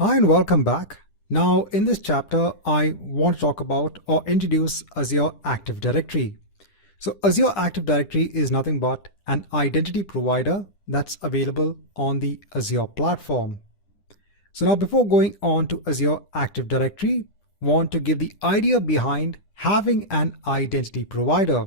Hi and welcome back. Now in this chapter, I want to talk about or introduce Azure Active Directory. So Azure Active Directory is nothing but an identity provider that's available on the Azure platform. So now before going on to Azure Active Directory, want to give the idea behind having an identity provider.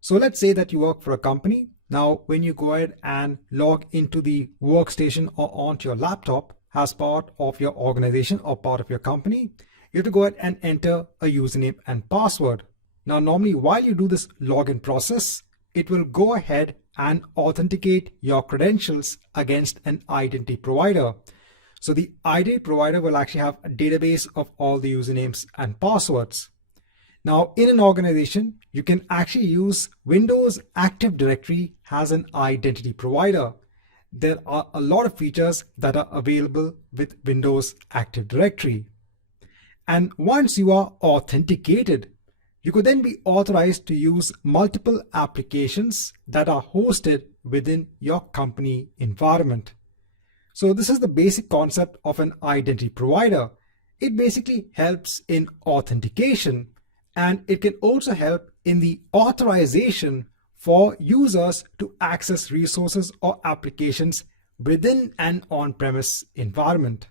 So let's say that you work for a company. Now when you go ahead and log into the workstation or onto your laptop, as part of your organization or part of your company, you have to go ahead and enter a username and password. Now, normally while you do this login process, it will go ahead and authenticate your credentials against an identity provider. So the identity provider will actually have a database of all the usernames and passwords. Now, in an organization, you can actually use Windows Active Directory as an identity provider. There are a lot of features that are available with Windows Active Directory. And once you are authenticated, you could then be authorized to use multiple applications that are hosted within your company environment. So this is the basic concept of an identity provider. It basically helps in authentication, and it can also help in the authorization for users to access resources or applications within an on-premise environment.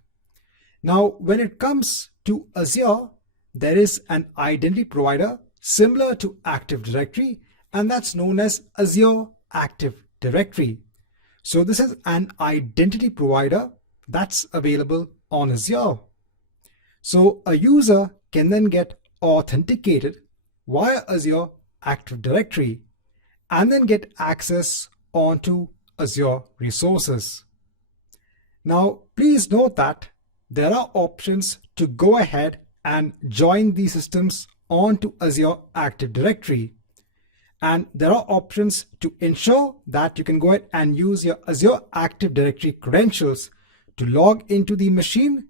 Now, when it comes to Azure, there is an identity provider similar to Active Directory, and that's known as Azure Active Directory. So this is an identity provider that's available on Azure. So a user can then get authenticated via Azure Active Directory and then get access onto Azure resources. Now, please note that there are options to go ahead and join these systems onto Azure Active Directory. And there are options to ensure that you can go ahead and use your Azure Active Directory credentials to log into the machine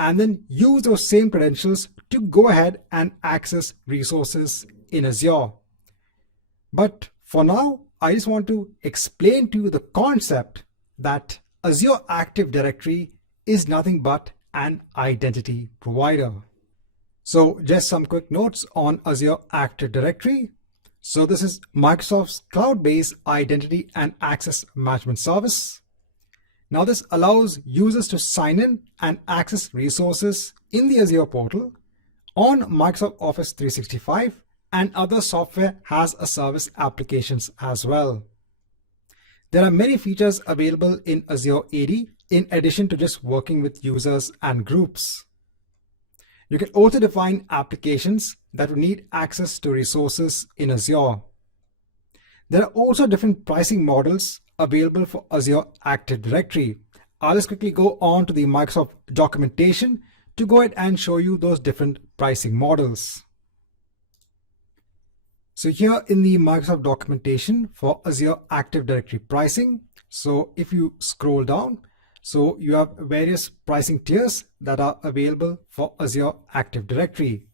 and then use those same credentials to go ahead and access resources in Azure. But for now, I just want to explain to you the concept that Azure Active Directory is nothing but an identity provider. So just some quick notes on Azure Active Directory. So this is Microsoft's cloud-based identity and access management service. Now this allows users to sign in and access resources in the Azure portal on Microsoft Office 365 and other software as a service applications as well. There are many features available in Azure AD in addition to just working with users and groups. You can also define applications that will need access to resources in Azure. There are also different pricing models available for Azure Active Directory. I'll just quickly go on to the Microsoft documentation to go ahead and show you those different pricing models. So here in the Microsoft documentation for Azure Active Directory pricing, so if you scroll down, so you have various pricing tiers that are available for Azure Active Directory.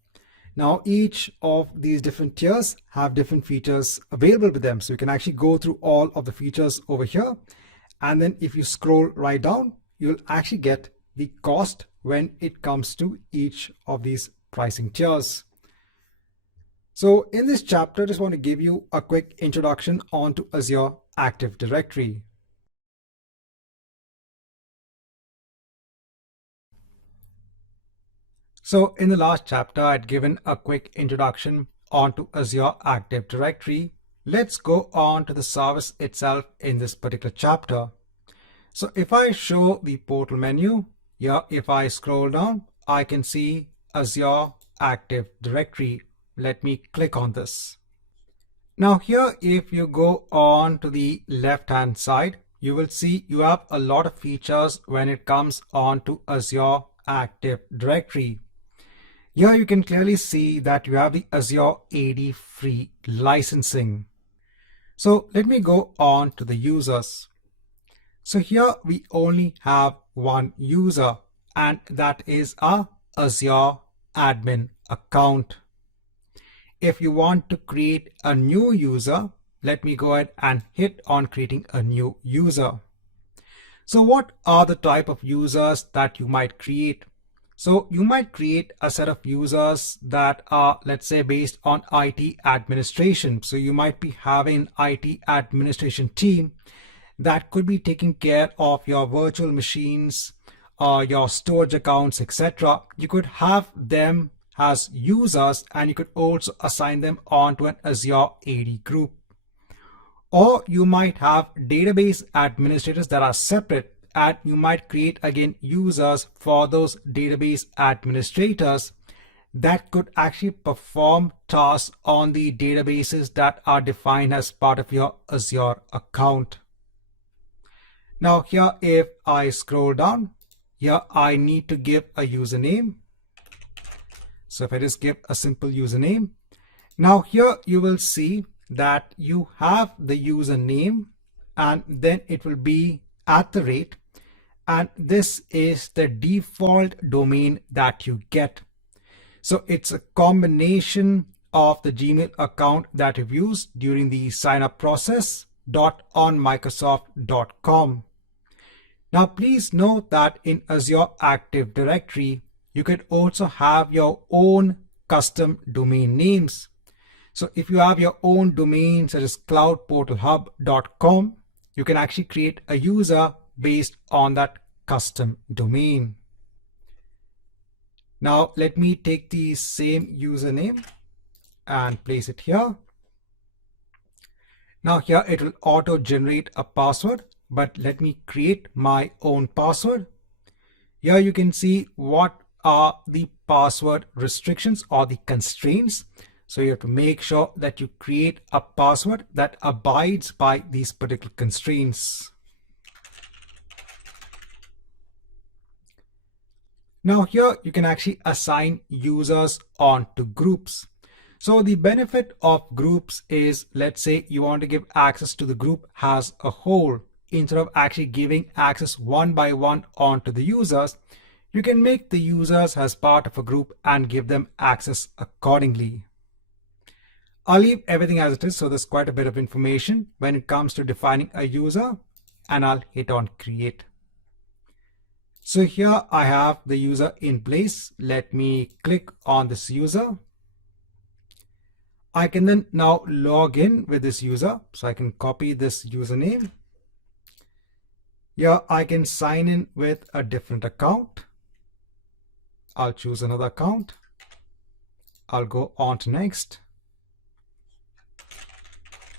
Now each of these different tiers have different features available with them. So you can actually go through all of the features over here. And then if you scroll right down, you'll actually get the cost when it comes to each of these pricing tiers. So in this chapter, I just want to give you a quick introduction onto Azure Active Directory. So in the last chapter, I'd given a quick introduction onto Azure Active Directory. Let's go on to the service itself in this particular chapter. So if I show the portal menu, here, if I scroll down, I can see Azure Active Directory. Let me click on this. Now here, if you go on to the left-hand side, you will see you have a lot of features when it comes on to Azure Active Directory. Here you can clearly see that you have the Azure AD free licensing. So let me go on to the users. So here we only have one user, and that is our Azure admin account. If you want to create a new user, let me go ahead and hit on creating a new user. So what are the type of users that you might create? So you might create a set of users that are, let's say, based on IT administration. So you might be having IT administration team that could be taking care of your virtual machines, your storage accounts, etc. You could have them as users, and you could also assign them onto an Azure AD group. Or you might have database administrators that are separate, and you might create again users for those database administrators that could actually perform tasks on the databases that are defined as part of your Azure account. Now here, if I scroll down, here I need to give a username. So if I just give a simple username, now here you will see that you have the username, and then it will be @ and this is the default domain that you get. So it's a combination of the Gmail account that you've used during the sign up process .onmicrosoft.com. Now please note that in Azure Active Directory, you could also have your own custom domain names. So if you have your own domain such as cloudportalhub.com, you can actually create a user based on that custom domain. Now let me take the same username and place it here. Now here it will auto generate a password, but let me create my own password. Here you can see what are the password restrictions or the constraints. So you have to make sure that you create a password that abides by these particular constraints. Now here you can actually assign users onto groups. So the benefit of groups is, let's say you want to give access to the group as a whole. Instead of actually giving access one by one onto the users, you can make the users as part of a group and give them access accordingly. I'll leave everything as it is, so there's quite a bit of information when it comes to defining a user, and I'll hit on create. So here I have the user in place. Let me click on this user. I can then now log in with this user. So I can copy this username. Here I can sign in with a different account. I'll choose another account. I'll go on to next.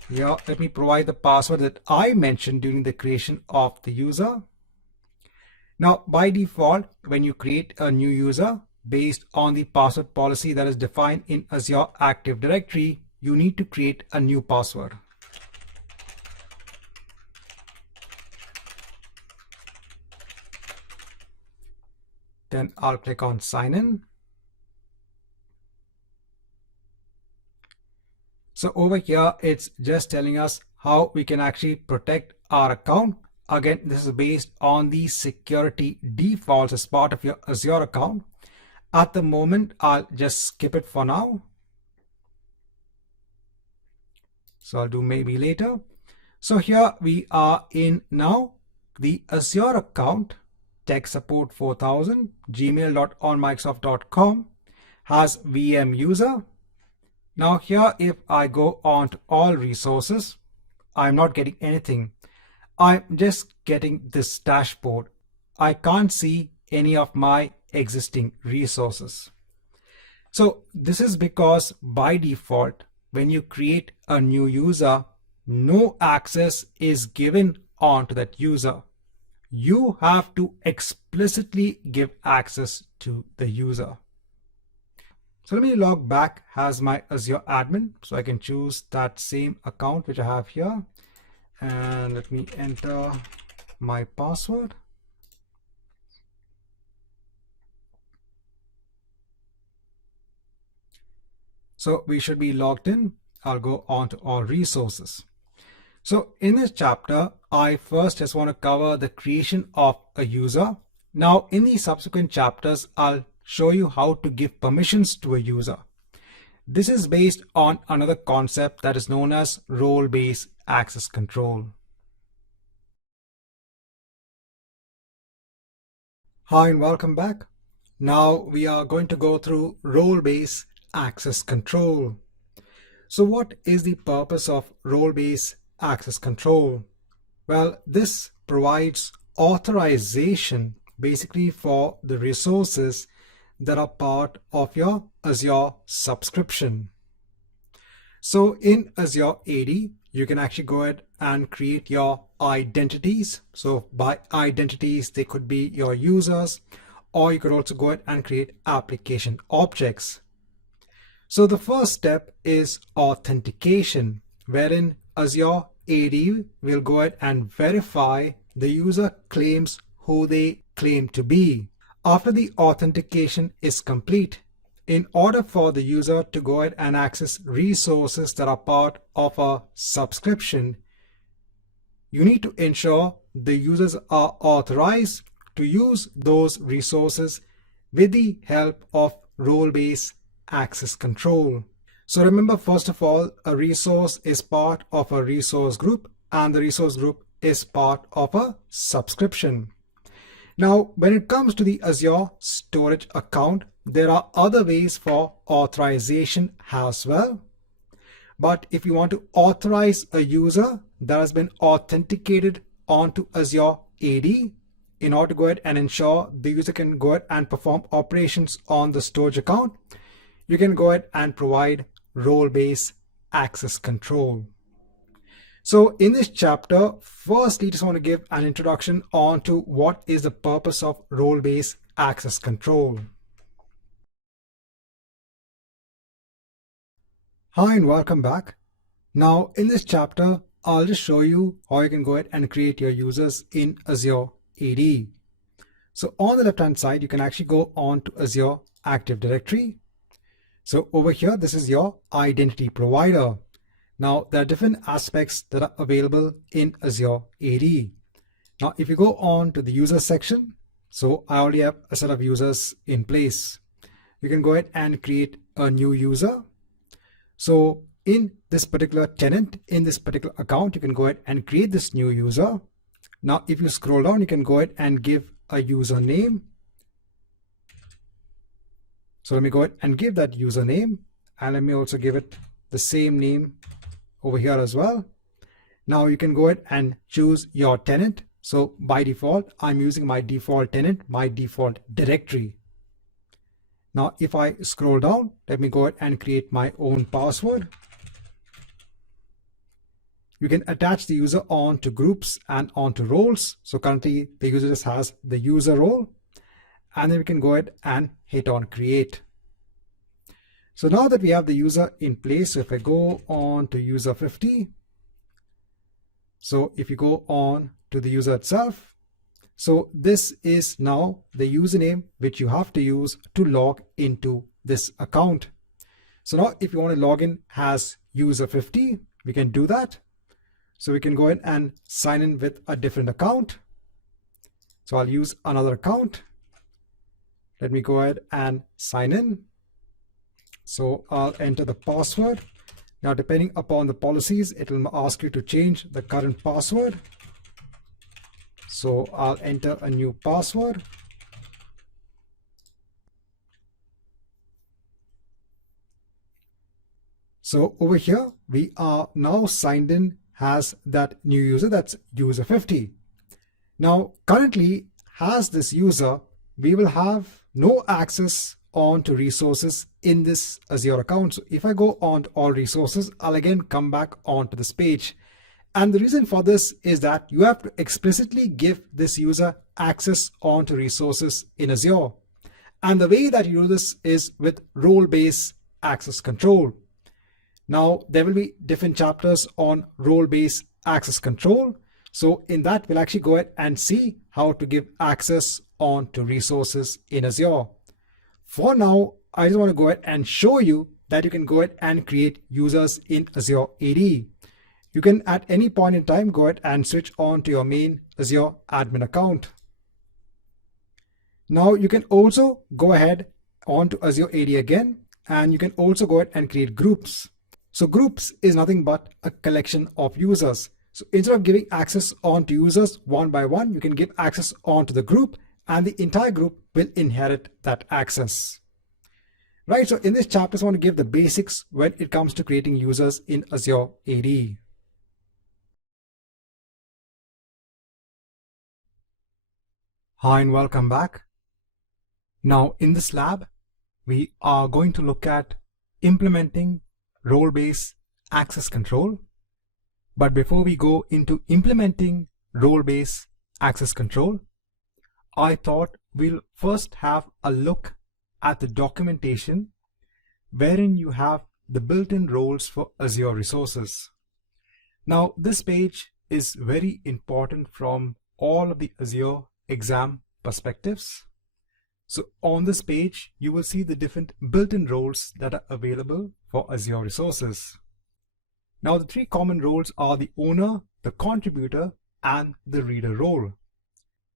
Here, let me provide the password that I mentioned during the creation of the user. Now, by default, when you create a new user based on the password policy that is defined in Azure Active Directory, you need to create a new password. Then I'll click on sign in. So over here, it's just telling us how we can actually protect our account. Again, this is based on the security defaults as part of your Azure account. At the moment, I'll just skip it for now. So I'll do maybe later. So here we are in now the Azure account, tech support 4000, gmail.onmicrosoft.com has VM user. Now here, if I go on to all resources, I'm not getting anything. I'm just getting this dashboard. I can't see any of my existing resources. So this is because by default, when you create a new user, no access is given onto that user. You have to explicitly give access to the user. So let me log back as my Azure admin. So I can choose that same account which I have here. And let me enter my password. So we should be logged in. I'll go on to all resources. So in this chapter, I first just want to cover the creation of a user. Now in the subsequent chapters, I'll show you how to give permissions to a user. This is based on another concept that is known as role-based access control. Hi and welcome back. Now we are going to go through role-based access control. So what is the purpose of role-based access control? Well, this provides authorization basically for the resources that are part of your Azure subscription. So in Azure AD, you can actually go ahead and create your identities. So by identities, they could be your users, or you could also go ahead and create application objects. So the first step is authentication, wherein Azure AD will go ahead and verify the user claims who they claim to be. After the authentication is complete, in order for the user to go ahead and access resources that are part of a subscription, you need to ensure the users are authorized to use those resources with the help of role-based access control. So remember, first of all, a resource is part of a resource group, and the resource group is part of a subscription. Now, when it comes to the Azure storage account, there are other ways for authorization as well. But if you want to authorize a user that has been authenticated onto Azure AD, in order to go ahead and ensure the user can go ahead and perform operations on the storage account, you can go ahead and provide role-based access control. So in this chapter, firstly, just want to give an introduction on to what is the purpose of role-based access control. Hi and welcome back. Now in this chapter, I'll just show you how you can go ahead and create your users in Azure AD. So on the left-hand side, you can actually go on to Azure Active Directory. So over here, this is your identity provider. Now, there are different aspects that are available in Azure AD. Now, if you go on to the user section, so I already have a set of users in place. You can go ahead and create a new user. So in this particular tenant, in this particular account, you can go ahead and create this new user. Now, if you scroll down, you can go ahead and give a username. So let me go ahead and give that username, and let me also give it the same name over here as well. Now you can go ahead and choose your tenant. So by default, I'm using my default tenant, my default directory. Now if I scroll down, let me go ahead and create my own password. You can attach the user onto groups and onto roles. So currently the user just has the user role, and then we can go ahead and hit on create. So now that we have the user in place, so if I go on to user 50, so if you go on to the user itself, so this is now the username which you have to use to log into this account. So now if you want to log in as user 50, we can do that. So we can go ahead and sign in with a different account. So I'll use another account. Let me go ahead and sign in. So I'll enter the password. Now, depending upon the policies, it will ask you to change the current password. So I'll enter a new password. So over here, we are now signed in as that new user, that's user 50. Now, currently, as this user, we will have no access on to resources in this Azure account. So if I go on to all resources, I'll again come back onto this page. And the reason for this is that you have to explicitly give this user access onto resources in Azure. And the way that you do this is with role-based access control. Now, there will be different chapters on role-based access control. So in that, we'll actually go ahead and see how to give access on to resources in Azure. For now, I just want to go ahead and show you that you can go ahead and create users in Azure AD. You can at any point in time go ahead and switch on to your main Azure admin account. Now you can also go ahead on to Azure AD again, and you can also go ahead and create groups. So groups is nothing but a collection of users. So instead of giving access on to users one by one, you can give access on to the group, and the entire group will inherit that access. Right, so in this chapter, I want to give the basics when it comes to creating users in Azure AD. Hi and welcome back. Now in this lab, we are going to look at implementing role-based access control. But before we go into implementing role-based access control, I thought we'll first have a look at the documentation wherein you have the built-in roles for Azure resources. Now this page is very important from all of the Azure exam perspectives. So on this page, you will see the different built-in roles that are available for Azure resources. Now the three common roles are the owner, the contributor, and the reader role.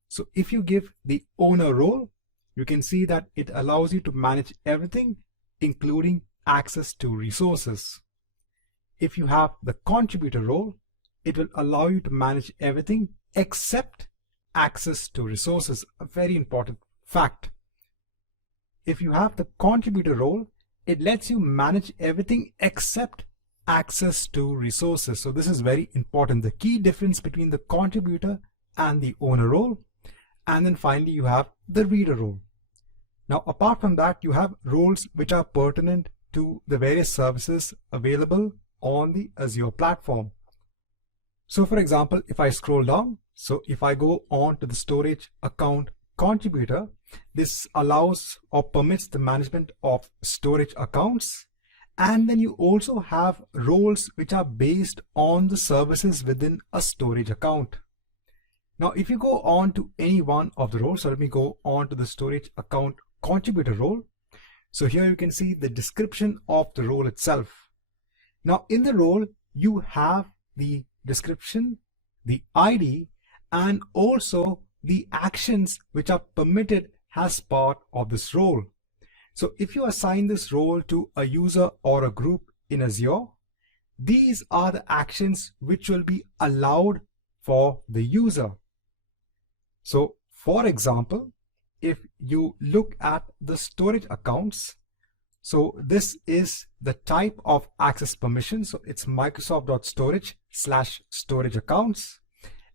So if you give the owner role, you can see that it allows you to manage everything, including access to resources. If you have the contributor role, it will allow you to manage everything except access to resources, a very important fact. If you have the contributor role, it lets you manage everything except access to resources. So this is very important, the key difference between the contributor and the owner role. And then finally, you have the reader role. Now, apart from that, you have roles which are pertinent to the various services available on the Azure platform. So for example, if I scroll down, so if I go on to the storage account contributor, this allows or permits the management of storage accounts. And then you also have roles which are based on the services within a storage account. Now, if you go on to any one of the roles, so let me go on to the storage account contributor role. So here you can see the description of the role itself. Now in the role, you have the description, the ID, and also the actions which are permitted as part of this role. So if you assign this role to a user or a group in Azure, these are the actions which will be allowed for the user. So for example, if you look at the storage accounts, so this is the type of access permission. So it's Microsoft.storage/storage accounts.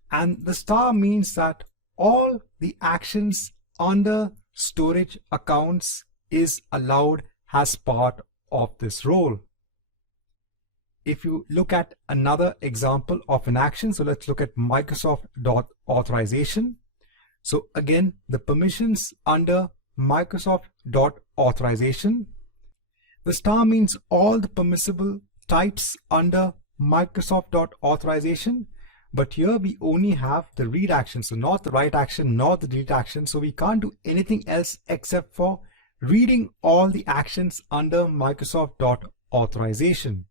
And the star means that all the actions under storage accounts is allowed as part of this role. If you look at another example of an action, so let's look at Microsoft.authorization. So again, the permissions under Microsoft.authorization, the star means all the permissible types under Microsoft.authorization, but here we only have the read action, so not the write action, not the delete action, so we can't do anything else except for reading all the actions under Microsoft.authorization.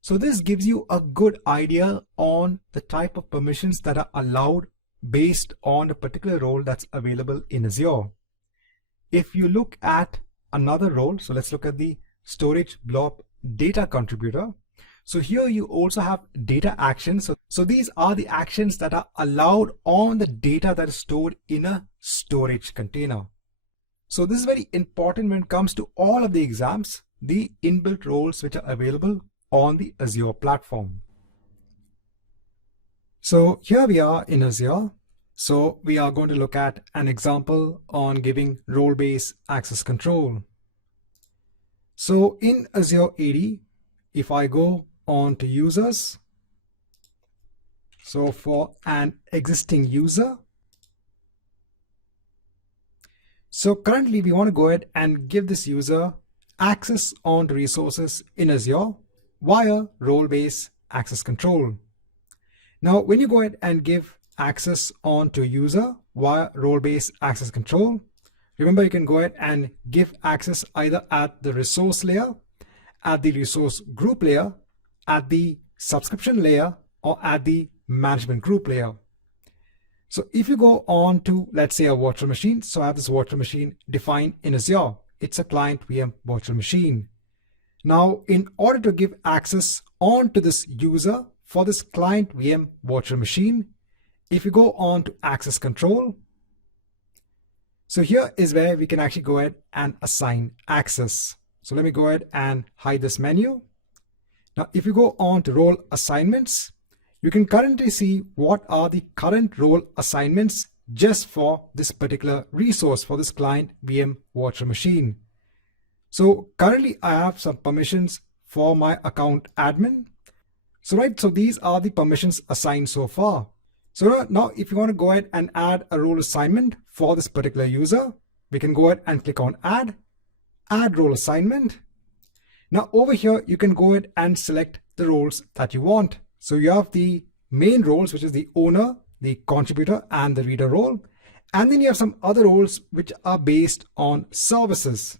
So this gives you a good idea on the type of permissions that are allowed based on a particular role that's available in Azure. If you look at another role, so let's look at the storage blob data contributor. So here you also have data actions. So these are the actions that are allowed on the data that is stored in a storage container. So this is very important when it comes to all of the exams, the inbuilt roles which are available on the Azure platform. So here we are in Azure. So we are going to look at an example on giving role-based access control. So in Azure AD, if I go on to users, so for an existing user, so currently we want to go ahead and give this user access on the resources in Azure via role-based access control. Now, when you go ahead and give access on to user via role-based access control, remember you can go ahead and give access either at the resource layer, at the resource group layer, at the subscription layer, or at the management group layer. So if you go on to, let's say, a virtual machine, so I have this virtual machine defined in Azure. It's a client VM virtual machine. Now, in order to give access on to this user for this client VM virtual machine, if you go on to access control, So here is where we can actually go ahead and assign access. So let me go ahead and hide this menu. Now, if you go on to role assignments, you can currently see what are the current role assignments just for this particular resource, for this client VM virtual machine. So currently I have some permissions for my account admin. So these are the permissions assigned so far. So now if you want to go ahead and add a role assignment for this particular user, we can go ahead and click on add role assignment. Now over here, you can go ahead and select the roles that you want. So you have the main roles, which is the owner, the contributor, and the reader role. And then you have some other roles which are based on services.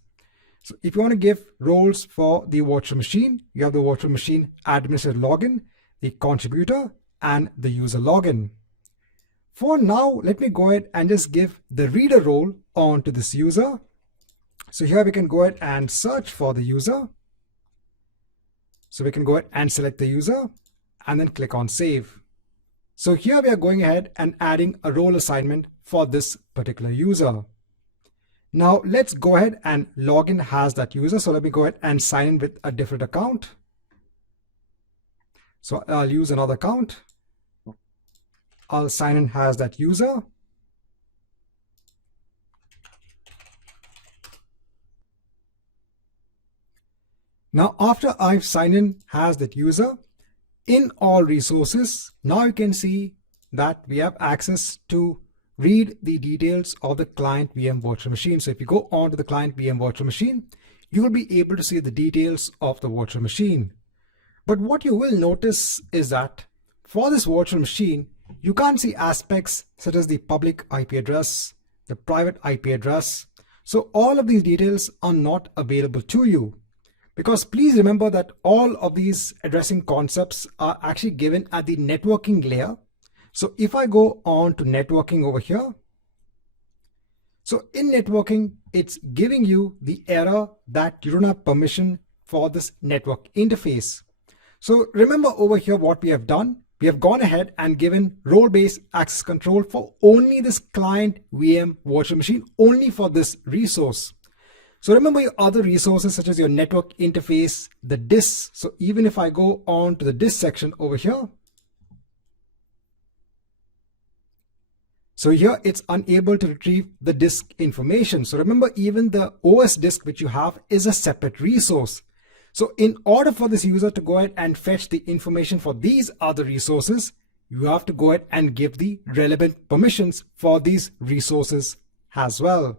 So if you want to give roles for the virtual machine, you have the virtual machine administrator login, the contributor, and the user login. For now, let me go ahead and just give the reader role on to this user. So here we can go ahead and search for the user. So we can go ahead and select the user and then click on save. So here we are going ahead and adding a role assignment for this particular user. Now let's go ahead and log in as that user. So let me go ahead and sign in with a different account. So I'll use another account. I'll sign in as that user. Now, after I've signed in as that user, in all resources, now you can see that we have access to read the details of the client VM virtual machine. So if you go on to the client VM virtual machine, you will be able to see the details of the virtual machine. But what you will notice is that for this virtual machine, you can't see aspects such as the public IP address, the private IP address. So all of these details are not available to you. Because please remember that all of these addressing concepts are actually given at the networking layer. So if I go on to networking over here, so in networking, it's giving you the error that you don't have permission for this network interface. So remember over here what we have done. We have gone ahead and given role-based access control for only this client VM virtual machine, only for this resource. So remember your other resources such as your network interface, the disks. So even if I go on to the disk section over here, so here it's unable to retrieve the disk information. So remember, even the OS disk which you have is a separate resource. So in order for this user to go ahead and fetch the information for these other resources, you have to go ahead and give the relevant permissions for these resources as well.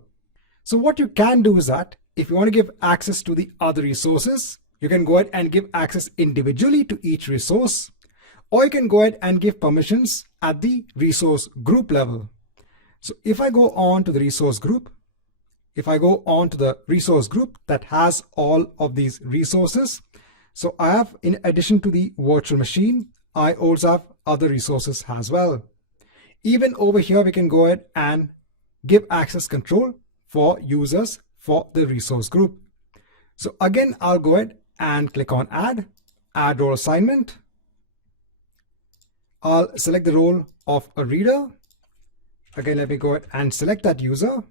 So what you can do is that if you want to give access to the other resources, you can go ahead and give access individually to each resource, or you can go ahead and give permissions at the resource group level. So if I go on to the resource group, if I go on to the resource group that has all of these resources, so I have, in addition to the virtual machine, I also have other resources as well. Even over here, we can go ahead and give access control for users for the resource group. So again, I'll go ahead and click on add role assignment. I'll select the role of a reader. Again, let me go ahead and select that user.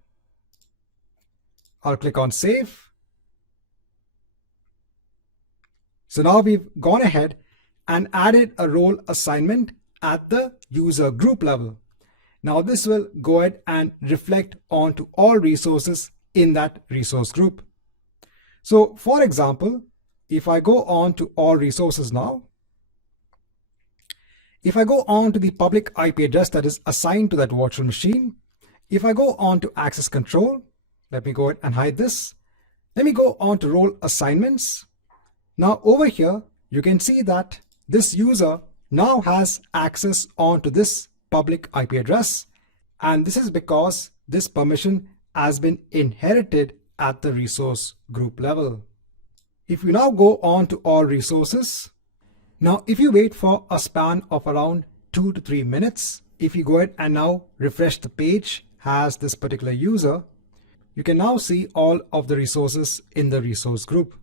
I'll click on save. So now we've gone ahead and added a role assignment at the user group level. Now this will go ahead and reflect onto all resources in that resource group. So for example, if I go on to all resources now, if I go on to the public IP address that is assigned to that virtual machine, if I go on to access control, let me go ahead and hide this. Let me go on to role assignments. Now over here, you can see that this user now has access onto this public IP address, and this is because this permission has been inherited at the resource group level. If you now go on to all resources, now if you wait for a span of around 2 to 3 minutes, if you go ahead and now refresh the page as this particular user, you can now see all of the resources in the resource group.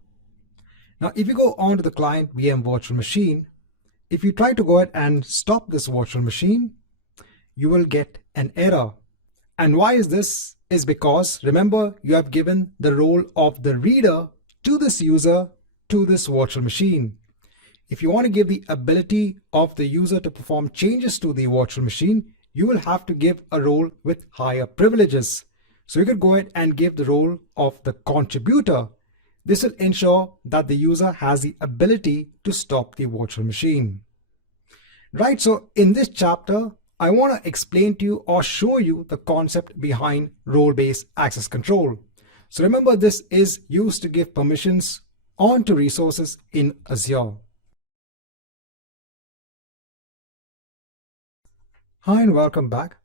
Now if you go on to the client VM virtual machine, if you try to go ahead and stop this virtual machine, you will get an error. And why is this? is because, remember, you have given the role of the reader to this user to this virtual machine. If you want to give the ability of the user to perform changes to the virtual machine, you will have to give a role with higher privileges. So you could go ahead and give the role of the contributor. This will ensure that the user has the ability to stop the virtual machine. Right, so in this chapter, I want to explain to you or show you the concept behind role-based access control. So remember, this is used to give permissions onto resources in Azure. Hi and welcome back.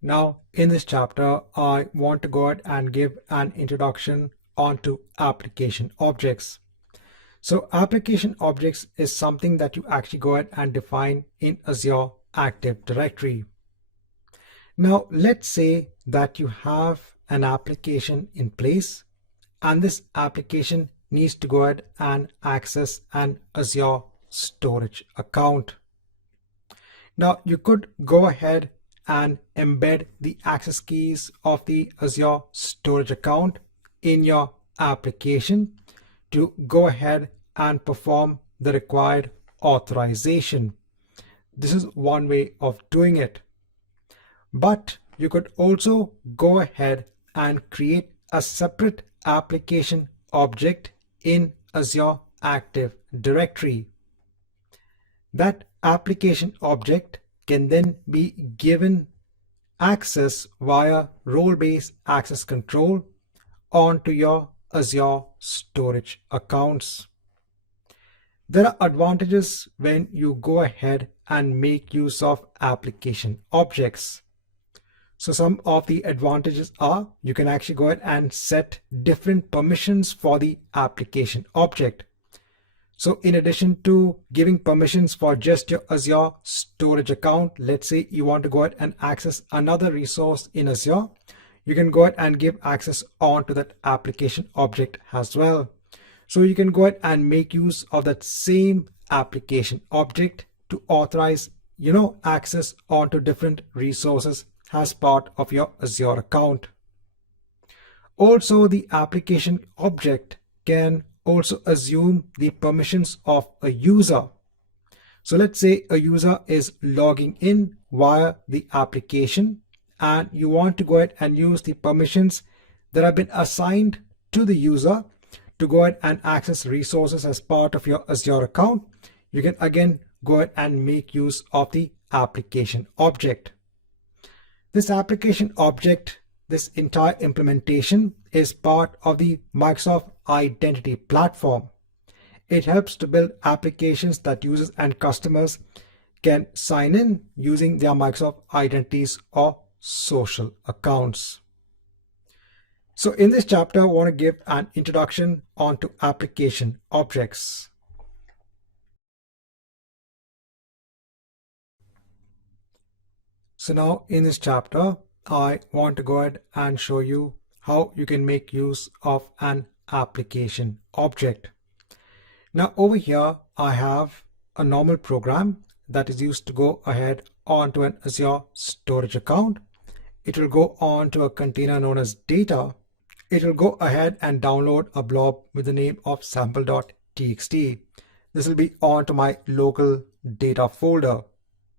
Now in this chapter, I want to go ahead and give an introduction onto application objects. So application objects is something that you actually go ahead and define in Azure Active Directory. Now let's say that you have an application in place and this application needs to go ahead and access an Azure storage account. Now you could go ahead and embed the access keys of the Azure storage account in your application to go ahead and perform the required authorization. This is one way of doing it. But you could also go ahead and create a separate application object in Azure Active Directory. That application object can then be given access via role-based access control onto your Azure storage accounts. There are advantages when you go ahead and make use of application objects. So some of the advantages are you can actually go ahead and set different permissions for the application object. So in addition to giving permissions for just your Azure storage account, let's say you want to go ahead and access another resource in Azure, you can go ahead and give access onto that application object as well. So you can go ahead and make use of that same application object to authorize, access onto different resources as part of your Azure account. Also, the application object can also assume the permissions of a user. So let's say a user is logging in via the application and you want to go ahead and use the permissions that have been assigned to the user to go ahead and access resources as part of your Azure account. You can again go ahead and make use of the application object. This application object, this entire implementation is part of the Microsoft Identity platform. It helps to build applications that users and customers can sign in using their Microsoft Identities or social accounts. So in this chapter, I want to give an introduction onto application objects. So now in this chapter, I want to go ahead and show you how you can make use of an application object. Now over here, I have a normal program that is used to go ahead onto an Azure storage account. It will go on to a container known as data. It will go ahead and download a blob with the name of sample.txt. This will be onto my local data folder.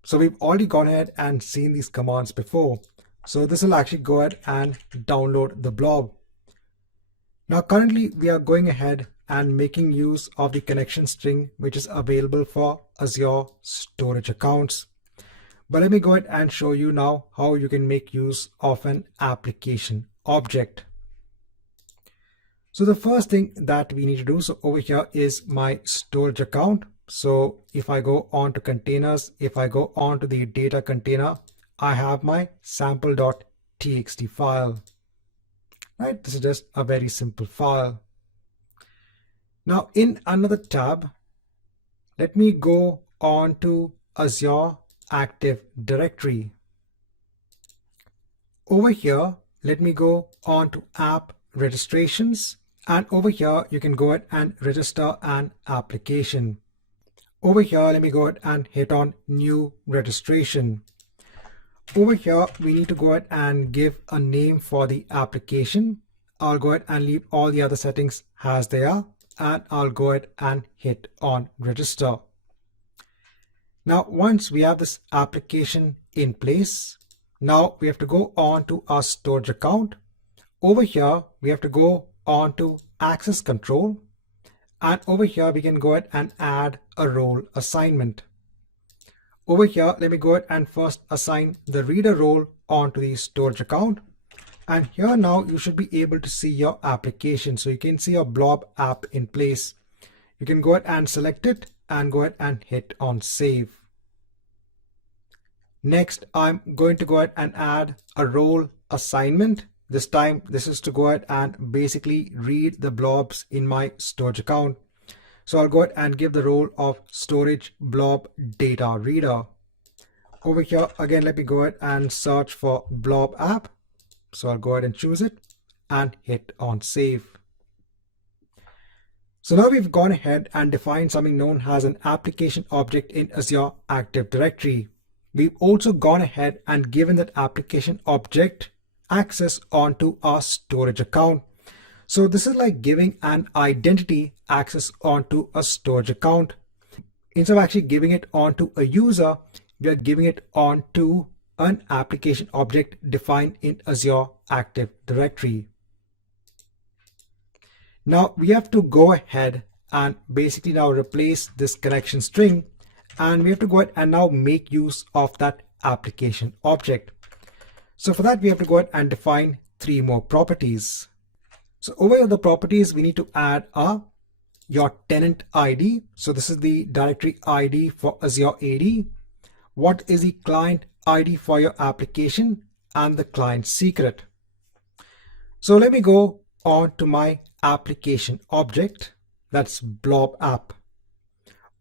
So we've already gone ahead and seen these commands before. So this will actually go ahead and download the blob. Now currently we are going ahead and making use of the connection string which is available for Azure storage accounts. But let me go ahead and show you now how you can make use of an application object. So the first thing that we need to do, so over here is my storage account. So if I go on to containers, if I go on to the data container, I have my sample.txt file. Right, this is just a very simple file. Now in another tab, let me go on to Azure Active Directory. Over here, let me go on to app registrations, and over here you can go ahead and register an application. Over here, let me go ahead and hit on new registration. Over here, we need to go ahead and give a name for the application. I'll go ahead and leave all the other settings as they are, and I'll go ahead and hit on register. Now, once we have this application in place, now we have to go on to our storage account. Over here, we have to go on to access control. And over here, we can go ahead and add a role assignment. Over here, let me go ahead and first assign the reader role onto the storage account. And here now you should be able to see your application. So you can see your Blob app in place. You can go ahead and select it and go ahead and hit on save. Next, I'm going to go ahead and add a role assignment. This time, this is to go ahead and basically read the blobs in my storage account. So I'll go ahead and give the role of storage blob data reader. Over here, again, let me go ahead and search for Blob app. So I'll go ahead and choose it and hit on save. So now we've gone ahead and defined something known as an application object in Azure Active Directory. We've also gone ahead and given that application object access onto our storage account. So this is like giving an identity access onto a storage account. Instead of actually giving it onto a user, we are giving it onto an application object defined in Azure Active Directory. Now we have to go ahead and basically now replace this connection string, and we have to go ahead and now make use of that application object. So for that, we have to go ahead and define 3 more properties. So over here, the properties, we need to add your tenant ID. So this is the directory ID for Azure AD. What is the client ID for your application, and the client secret. So let me go on to my application object. That's Blob app.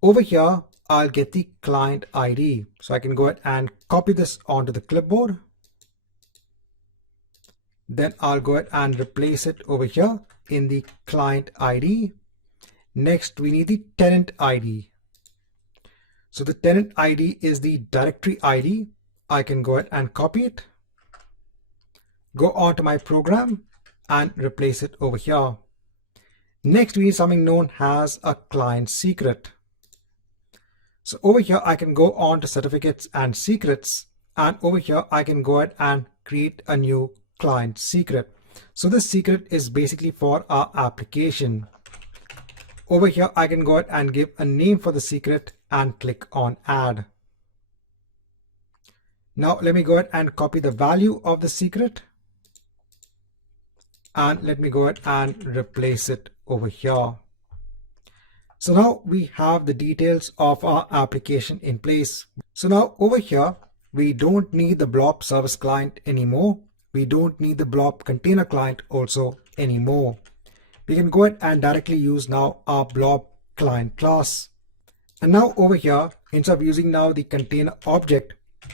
Over here, I'll get the client ID. So I can go ahead and copy this onto the clipboard. Then I'll go ahead and replace it over here in the client ID. Next, we need the tenant ID. So the tenant ID is the directory ID. I can go ahead and copy it, go on to my program and replace it over here. Next, we need something known as a client secret. So over here, I can go on to certificates and secrets, and over here, I can go ahead and create a new client secret. So this secret is basically for our application. Over here, I can go ahead and give a name for the secret and click on add. Now let me go ahead and copy the value of the secret. And let me go ahead and replace it over here. So now we have the details of our application in place. So now over here, we don't need the Blob service client anymore. We don't need the Blob container client also anymore. We can go ahead and directly use now our Blob client class. And now over here, instead of using now the container object,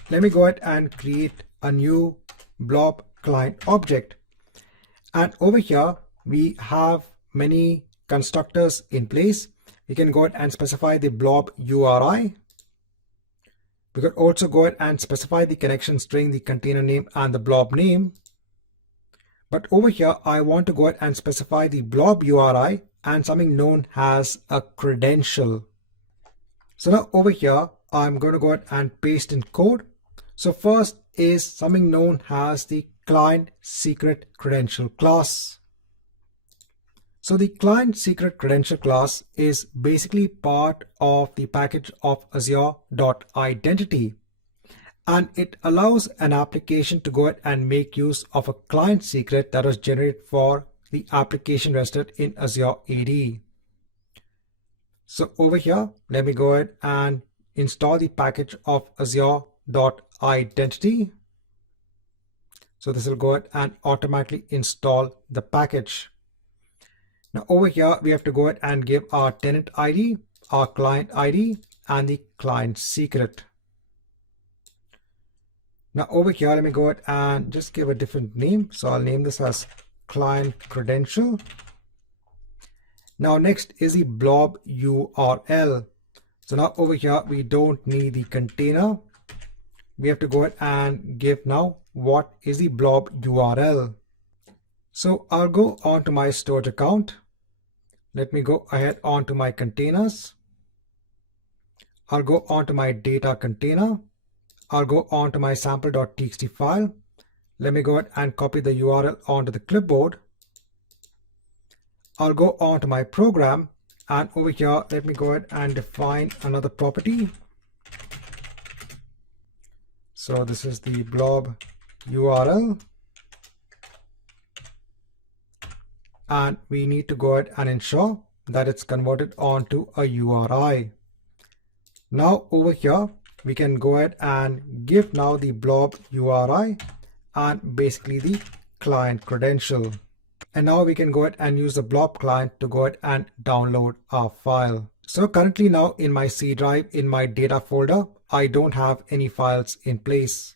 let me go ahead and create a new Blob client object. And over here, we have many constructors in place. We can go ahead and specify the Blob URI. We could also go ahead and specify the connection string, the container name, and the Blob name. But over here, I want to go ahead and specify the Blob URI and something known as a credential. So now over here, I'm going to go ahead and paste in code. So first is something known as the client secret credential class. So the client secret credential class is basically part of the package of Azure.Identity, and it allows an application to go ahead and make use of a client secret that was generated for the application registered in Azure AD. So over here, let me go ahead and install the package of Azure.Identity. So this will go ahead and automatically install the package. Now over here, we have to go ahead and give our tenant ID, our client ID, and the client secret. Now over here, let me go ahead and just give a different name. So I'll name this as client credential. Now next is the Blob URL. So now over here, we don't need the container. we have to go ahead and give now what is the blob URL. So I'll go on to my storage account. Let me go ahead onto my containers. I'll go onto my data container. I'll go onto my sample.txt file. Let me go ahead and copy the URL onto the clipboard. I'll go onto my program, and over here, let me go ahead and define another property. So this is the blob URL. And we need to go ahead and ensure that it's converted onto a URI. Now over here, we can go ahead and give now the blob URI and basically the client credential. And now we can go ahead and use the blob client to go ahead and download our file. So currently now in my C drive, in my data folder, I don't have any files in place.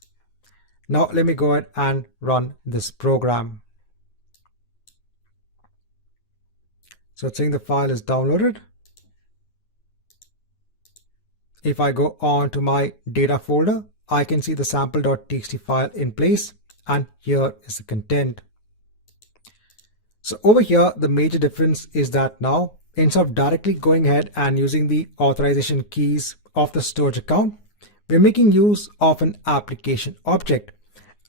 Now let me go ahead and run this program. So it's saying the file is downloaded. If I go on to my data folder, I can see the sample.txt file in place, and here is the content. So over here, the major difference is that now, instead of directly going ahead and using the authorization keys of the storage account, we're making use of an application object.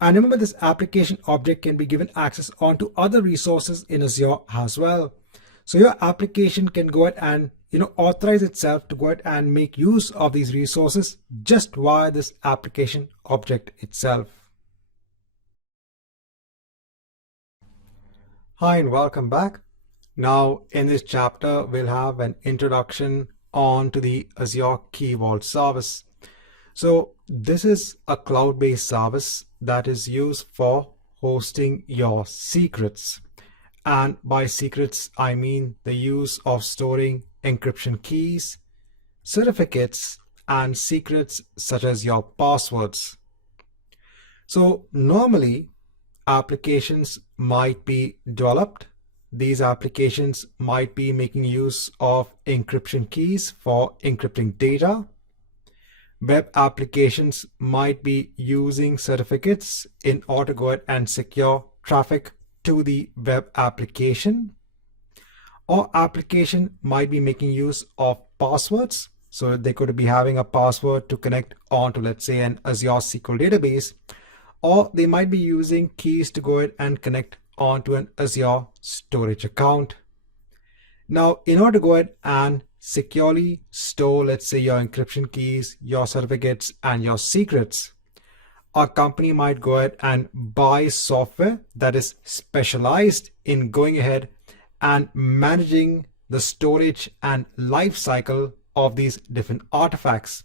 And remember, this application object can be given access onto other resources in Azure as well. So your application can go ahead and authorize itself to go ahead and make use of these resources just via this application object itself. Hi and welcome back. Now in this chapter, we'll have an introduction on to the Azure Key Vault service. So this is a cloud-based service that is used for hosting your secrets. And by secrets, I mean the use of storing encryption keys, certificates, and secrets such as your passwords. So normally, applications might be developed. These applications might be making use of encryption keys for encrypting data. Web applications might be using certificates in order to go ahead and secure traffic to the web application. Or application might be making use of passwords. So they could be having a password to connect onto, let's say, an Azure SQL database. Or they might be using keys to go ahead and connect onto an Azure storage account. Now, in order to go ahead and securely store, let's say, your encryption keys, your certificates, and your secrets, a company might go ahead and buy software that is specialized in going ahead and managing the storage and life cycle of these different artifacts.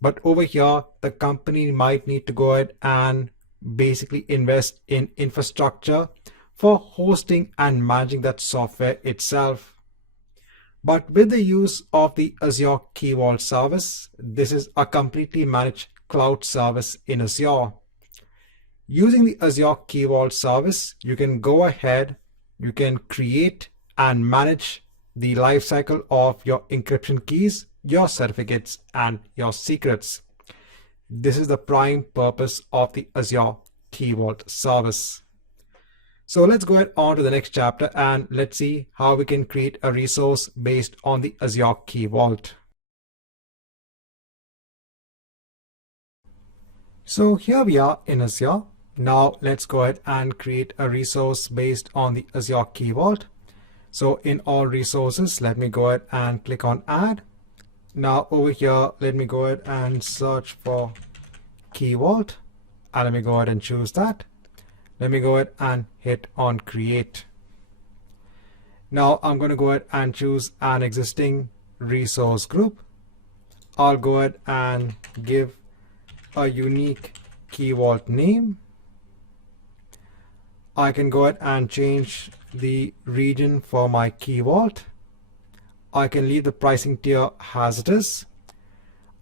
But over here, the company might need to go ahead and basically invest in infrastructure for hosting and managing that software itself. But with the use of the Azure Key Vault service, this is a completely managed cloud service in Azure. Using the Azure Key Vault service, you can go ahead, you can create and manage the lifecycle of your encryption keys, your certificates, and your secrets. This is the prime purpose of the Azure Key Vault service. So let's go ahead on to the next chapter and let's see how we can create a resource based on the Azure Key Vault. So here we are in Azure. Now let's go ahead and create a resource based on the Azure Key Vault. So in all resources, let me go ahead and click on add. Now over here, let me go ahead and search for Key Vault. And let me go ahead and choose that. Let me go ahead and hit on create. Now I'm going to go ahead and choose an existing resource group. I'll go ahead and give a unique Key Vault name. I can go ahead and change the region for my Key Vault. I can leave the pricing tier as it is.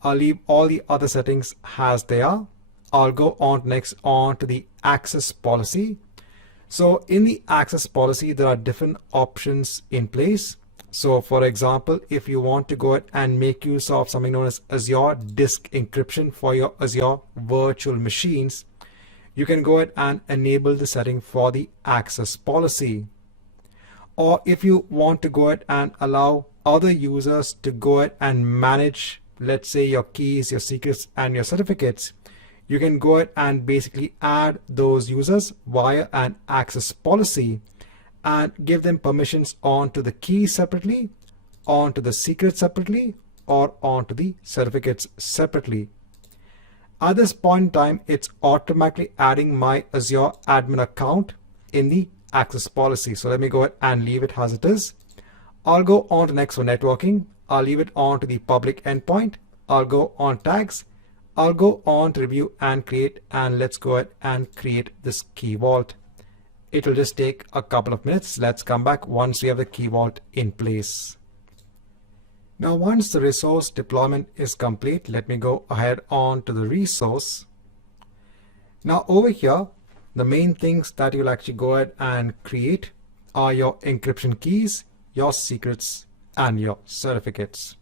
I'll leave all the other settings as they are. I'll go on next on to the access policy. So in the access policy, there are different options in place. So for example, if you want to go ahead and make use of something known as Azure Disk Encryption for your Azure virtual machines, you can go ahead and enable the setting for the access policy. Or if you want to go ahead and allow other users to go ahead and manage, let's say, your keys, your secrets, and your certificates, you can go ahead and basically add those users via an access policy and give them permissions onto the keys separately, onto the secrets separately, or onto the certificates separately. At this point in time, it's automatically adding my Azure admin account in the access policy. So let me go ahead and leave it as it is. I'll go on to next for networking. I'll leave it on to the public endpoint. I'll go on tags. I'll go on to review and create, and let's go ahead and create this key vault. It will just take a couple of minutes. Let's come back once we have the key vault in place. Now, once the resource deployment is complete, let me go ahead on to the resource. Now over here, the main things that you'll actually go ahead and create are your encryption keys, your secrets, and your certificates.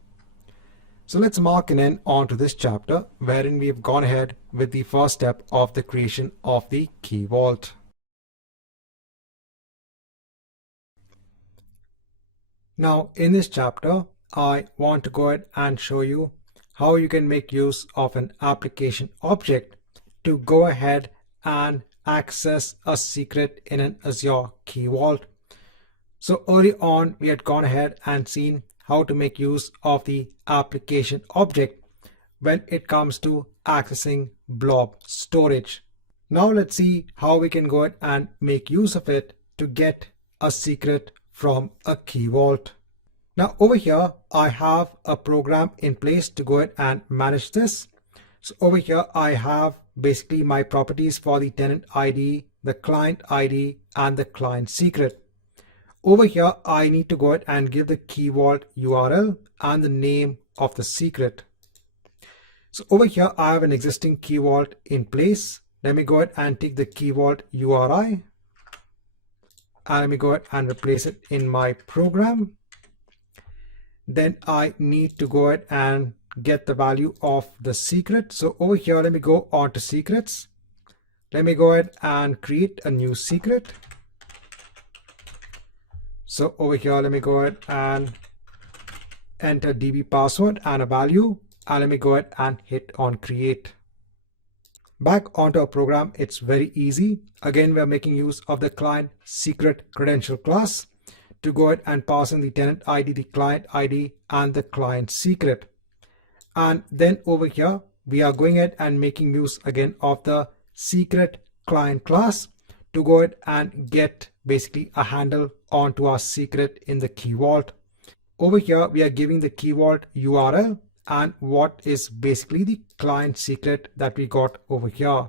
So let's mark an end onto this chapter, wherein we've gone ahead with the first step of the creation of the key vault. Now in this chapter, I want to go ahead and show you how you can make use of an application object to go ahead and access a secret in an Azure Key Vault. So early on, we had gone ahead and seen how to make use of the application object when it comes to accessing Blob storage. Now let's see how we can go ahead and make use of it to get a secret from a key vault. Now over here, I have a program in place to go ahead and manage this. So over here, I have basically my properties for the tenant ID, the client ID, and the client secret. Over here, I need to go ahead and give the key vault URL and the name of the secret. So over here, I have an existing key vault in place. Let me go ahead and take the key vault URI, and let me go ahead and replace it in my program. Then I need to go ahead and get the value of the secret. So over here, let me go on to secrets. Let me go ahead and create a new secret. So over here, let me go ahead and enter DB password and a value. And let me go ahead and hit on create. Back onto our program, it's very easy. Again, we're making use of the client secret credential class to go ahead and pass in the tenant ID, the client ID, and the client secret. And then over here, we are going ahead and making use again of the secret client class to go ahead and get basically a handle onto our secret in the key vault. Over here, we are giving the key vault URL and what is basically the client secret that we got over here.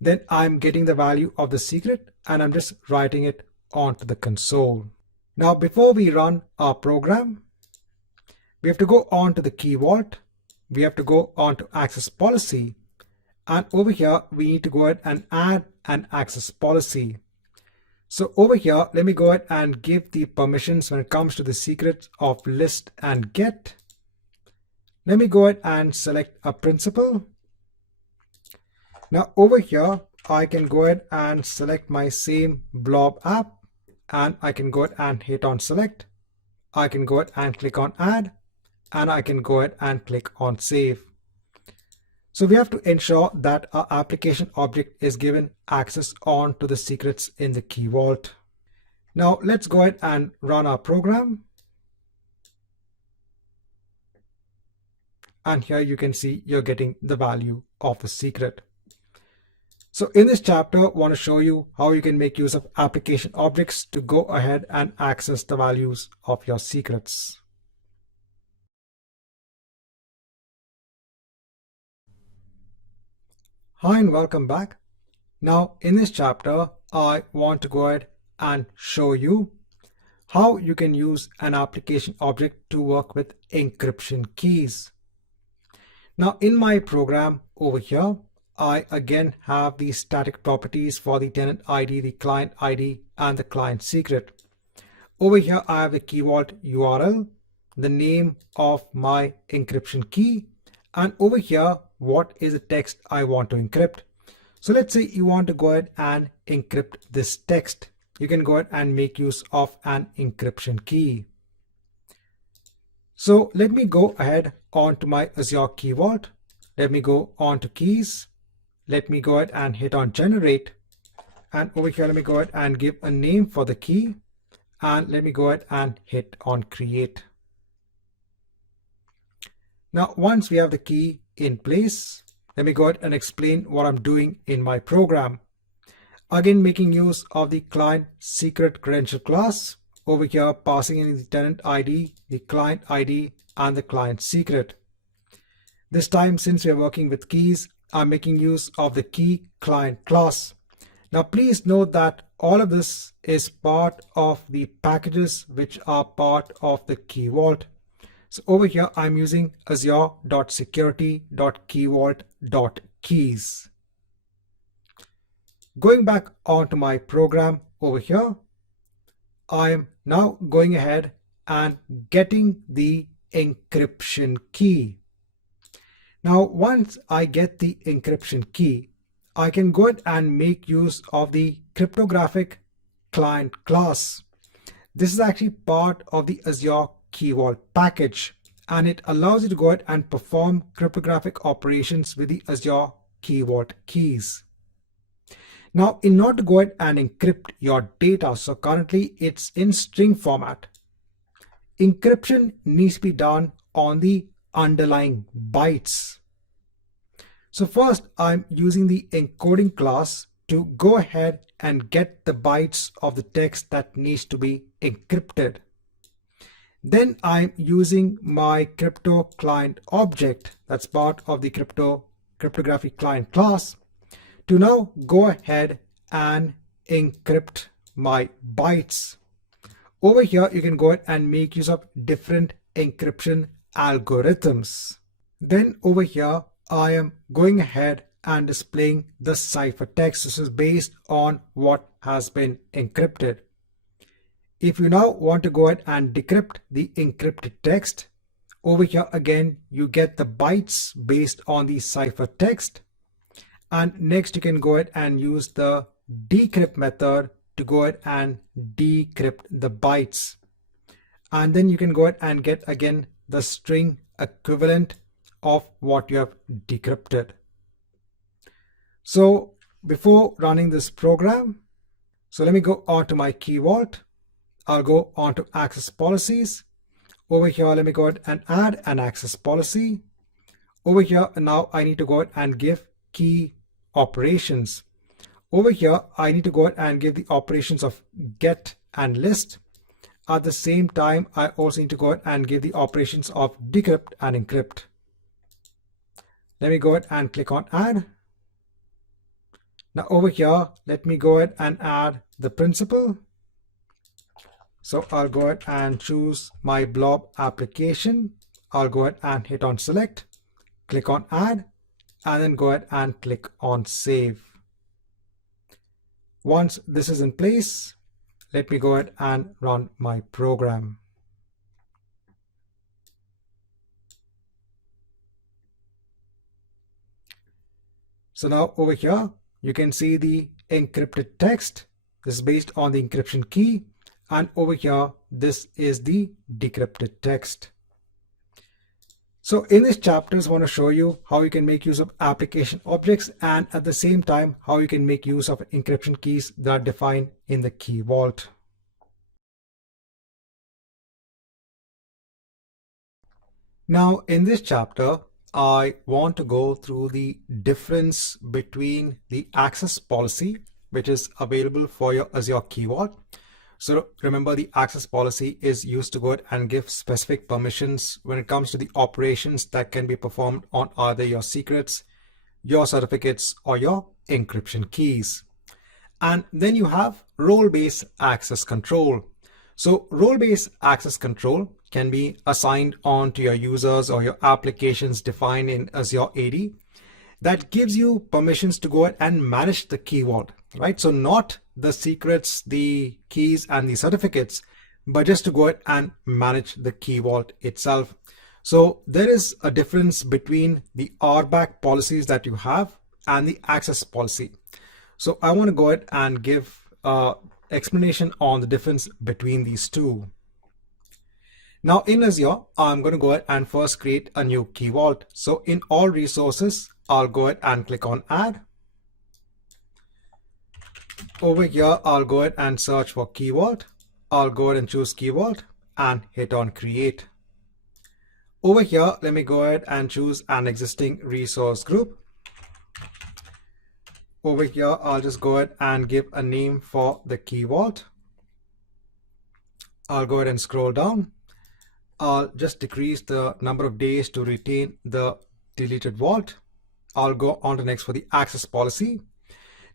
Then I'm getting the value of the secret and I'm just writing it onto the console. Now, before we run our program, we have to go on to the key vault. We have to go on to access policy. And over here, we need to go ahead and add an access policy. So over here, let me go ahead and give the permissions when it comes to the secrets of list and get. Let me go ahead and select a principal. Now over here, I can go ahead and select my same Blob app and I can go ahead and hit on select. I can go ahead and click on add and I can go ahead and click on save. So we have to ensure that our application object is given access on to the secrets in the key vault. Now let's go ahead and run our program. And here you can see you're getting the value of the secret. So in this chapter, I want to show you how you can make use of application objects to go ahead and access the values of your secrets. Hi and welcome back. Now in this chapter, I want to go ahead and show you how you can use an application object to work with encryption keys. Now in my program over here, I again have the static properties for the tenant ID, the client ID, and the client secret. Over here, I have the Key Vault URL, the name of my encryption key, and over here, what is the text I want to encrypt. So let's say you want to go ahead and encrypt this text. You can go ahead and make use of an encryption key. So let me go ahead onto my Azure Key Vault. Let me go on to keys. Let me go ahead and hit on generate. And over here, let me go ahead and give a name for the key. And let me go ahead and hit on create. Now, once we have the key in place, let me go ahead and explain what I'm doing in my program. Again, making use of the client secret credential class. Over here, passing in the tenant ID, the client ID, and the client secret. This time, since we are working with keys, I'm making use of the key client class. Now, please note that all of this is part of the packages which are part of the Key Vault. So over here, I'm using azure.security.keyvault.keys. Going back onto my program over here, I'm now going ahead and getting the encryption key. Now, once I get the encryption key, I can go ahead and make use of the cryptographic client class. This is actually part of the Azure Key Vault package, and it allows you to go ahead and perform cryptographic operations with the Azure Key Vault keys. Now, in order to go ahead and encrypt your data, so currently it's in string format, encryption needs to be done on the underlying bytes. So first, I'm using the encoding class to go ahead and get the bytes of the text that needs to be encrypted. Then I'm using my crypto client object that's part of the cryptographic client class to now go ahead and encrypt my bytes. Over here, you can go ahead and make use of different encryption algorithms. Then over here, I am going ahead and displaying the ciphertext. This is based on what has been encrypted. If you now want to go ahead and decrypt the encrypted text, over here again, you get the bytes based on the ciphertext. And next you can go ahead and use the decrypt method to go ahead and decrypt the bytes. And then you can go ahead and get again the string equivalent of what you have decrypted. So before running this program, so let me go on to my Key Vault. I'll go on to access policies. Over here, let me go ahead and add an access policy. Over here, now I need to go ahead and give key operations. Over here, I need to go ahead and give the operations of get and list. At the same time, I also need to go ahead and give the operations of decrypt and encrypt. Let me go ahead and click on add. Now over here, let me go ahead and add the principal. So I'll go ahead and choose my Blob application. I'll go ahead and hit on select, click on add, and then go ahead and click on save. Once this is in place, let me go ahead and run my program. So now over here, you can see the encrypted text. This is based on the encryption key. And over here, this is the decrypted text. So in this chapter, I want to show you how you can make use of application objects and at the same time, how you can make use of encryption keys that are defined in the Key Vault. Now in this chapter, I want to go through the difference between the access policy, which is available for your Azure Key Vault. So remember, the access policy is used to go ahead and give specific permissions when it comes to the operations that can be performed on either your secrets, your certificates, or your encryption keys. And then you have role-based access control. So role-based access control can be assigned on to your users or your applications defined in Azure AD that gives you permissions to go ahead and manage the Key Vault, right? So not the secrets, the keys, and the certificates, but just to go ahead and manage the key vault itself. So there is a difference between the RBAC policies that you have and the access policy. So I want to go ahead and give an explanation on the difference between these two. Now in Azure, I'm going to go ahead and first create a new key vault. So in all resources, I'll go ahead and click on add. Over here, I'll go ahead and search for key vault. I'll go ahead and choose key vault and hit on create. Over here, let me go ahead and choose an existing resource group. Over here, I'll just go ahead and give a name for the key vault. I'll go ahead and scroll down. I'll just decrease the number of days to retain the deleted vault. I'll go on to next for the access policy.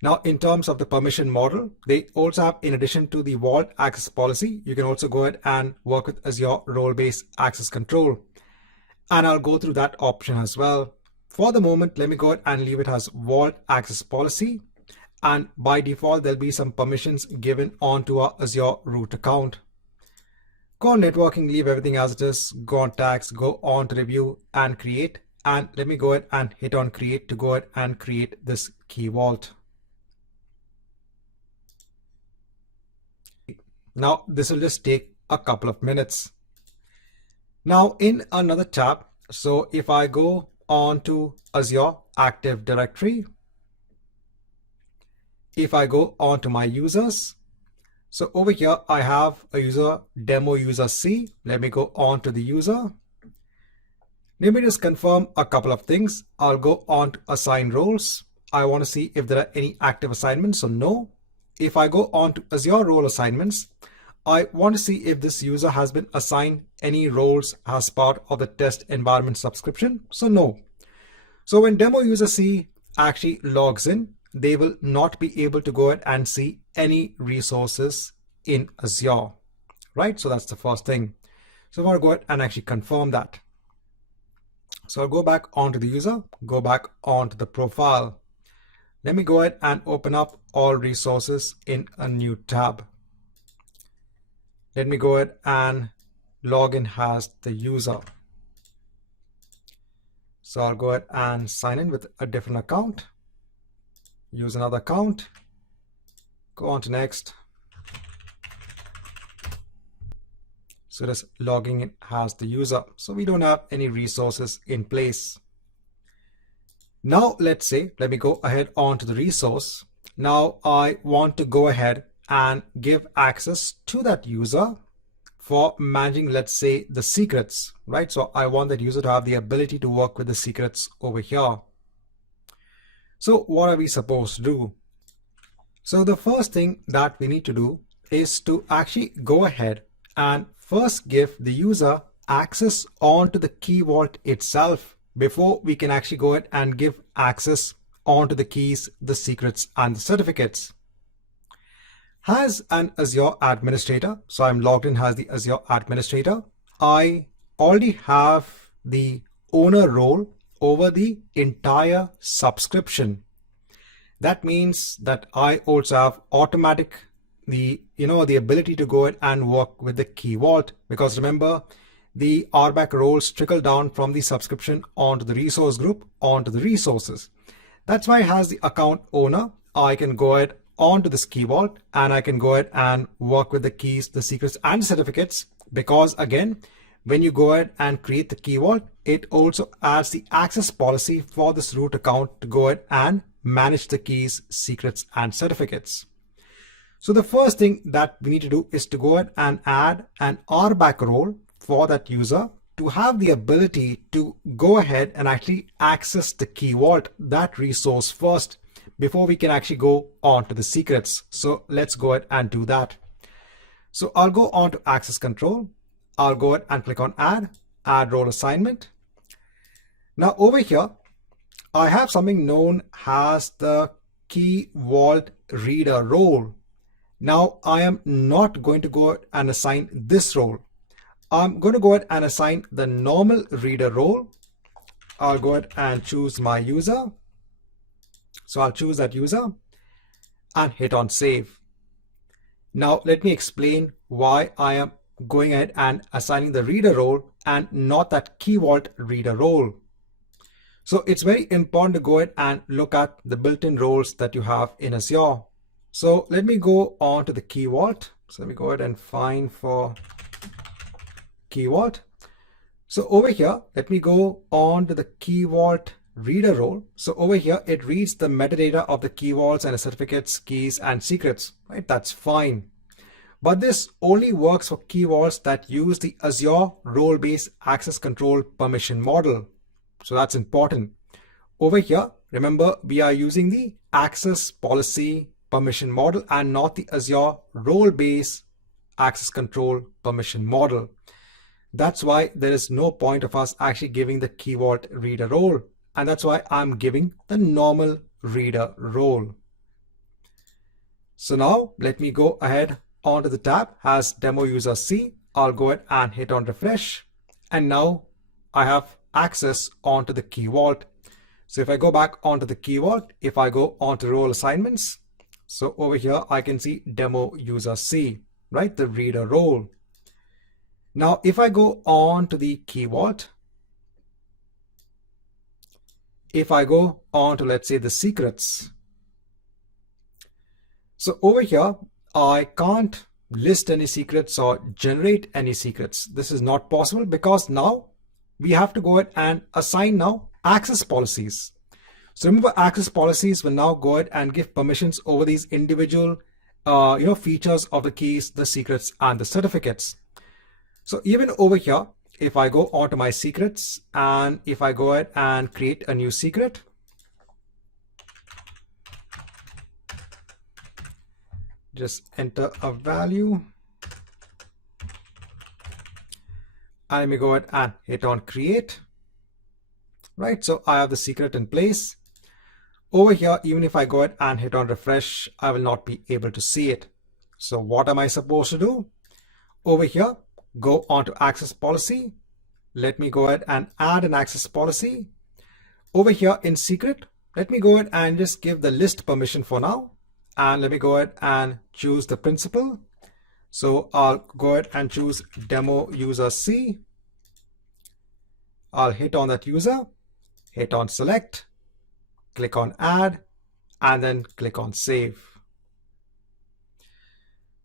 Now, in terms of the permission model, they also have, in addition to the vault access policy, you can also go ahead and work with Azure role-based access control. And I'll go through that option as well. For the moment, let me go ahead and leave it as vault access policy. And by default, there'll be some permissions given onto our Azure root account. Go on networking, leave everything as it is. Go on tags, go on to review and create. And let me go ahead and hit on create to go ahead and create this key vault. Now, this will just take a couple of minutes. Now in another tab, so if I go on to Azure Active Directory, if I go on to my users, so over here I have a user demo user C. Let me go on to the user. Let me just confirm a couple of things. I'll go on to assign roles. I want to see if there are any active assignments, so no. If I go on to Azure role assignments, I want to see if this user has been assigned any roles as part of the test environment subscription. So no. So when demo user C actually logs in, they will not be able to go ahead and see any resources in Azure, right? So that's the first thing. So I want to go ahead and actually confirm that. So I'll go back onto the user, go back onto the profile. Let me go ahead and open up all resources in a new tab. Let me go ahead and log in as the user. So I'll go ahead and sign in with a different account, use another account, go on to next. So just logging in as the user. So we don't have any resources in place. Now let's say, let me go ahead onto the resource. Now I want to go ahead and give access to that user for managing, let's say, the secrets, right? So I want that user to have the ability to work with the secrets over here. So what are we supposed to do? So the first thing that we need to do is to actually go ahead and first give the user access onto the key vault itself before we can actually go ahead and give access onto the keys, the secrets, and the certificates. As an Azure administrator, so I'm logged in as the Azure administrator, I already have the owner role over the entire subscription. That means that I also have the ability to go ahead and work with the key vault, because remember, the RBAC roles trickle down from the subscription onto the resource group onto the resources. That's why as the account owner, I can go ahead onto this key vault and I can go ahead and work with the keys, the secrets, and certificates, because again, when you go ahead and create the key vault, it also adds the access policy for this root account to go ahead and manage the keys, secrets, and certificates. So the first thing that we need to do is to go ahead and add an RBAC role for that user to have the ability to go ahead and actually access the key vault, that resource first, before we can actually go on to the secrets. So let's go ahead and do that. So I'll go on to access control. I'll go ahead and click on add role assignment. Now over here, I have something known as the key vault reader role. Now I am not going to go ahead and assign this role. I'm going to go ahead and assign the normal reader role. I'll go ahead and choose my user. So I'll choose that user and hit on save. Now let me explain why I am going ahead and assigning the reader role and not that Key Vault reader role. So it's very important to go ahead and look at the built-in roles that you have in Azure. So let me go on to the Key Vault. So let me go ahead and find for Key Vault. So over here, let me go on to the Key Vault reader role. So over here, it reads the metadata of the key vaults and the certificates, keys, and secrets, right? That's fine. But this only works for key vaults that use the Azure role-based access control permission model. So that's important. Over here, remember, we are using the access policy permission model and not the Azure role-based access control permission model. That's why there is no point of us actually giving the Key Vault reader role. And that's why I'm giving the normal reader role. So now let me go ahead onto the tab as demo user C. I'll go ahead and hit on refresh. And now I have access onto the Key Vault. So if I go back onto the Key Vault, if I go onto role assignments, so over here I can see demo user C, right? The reader role. Now if I go on to the Key Vault, if I go on to, let's say, the secrets. So over here, I can't list any secrets or generate any secrets. This is not possible because now we have to go ahead and assign now access policies. So remember, access policies will now go ahead and give permissions over these individual features of the keys, the secrets, and the certificates. So even over here, if I go onto my secrets and if I go ahead and create a new secret, just enter a value. And let me go ahead and hit on create. Right, so I have the secret in place. Over here, even if I go ahead and hit on refresh, I will not be able to see it. So what am I supposed to do? Over here, go on to access policy. Let me go ahead and add an access policy. Over here in secret, let me go ahead and just give the list permission for now. And let me go ahead and choose the principal. So I'll go ahead and choose demo user C. I'll hit on that user, hit on select, click on add, and then click on save.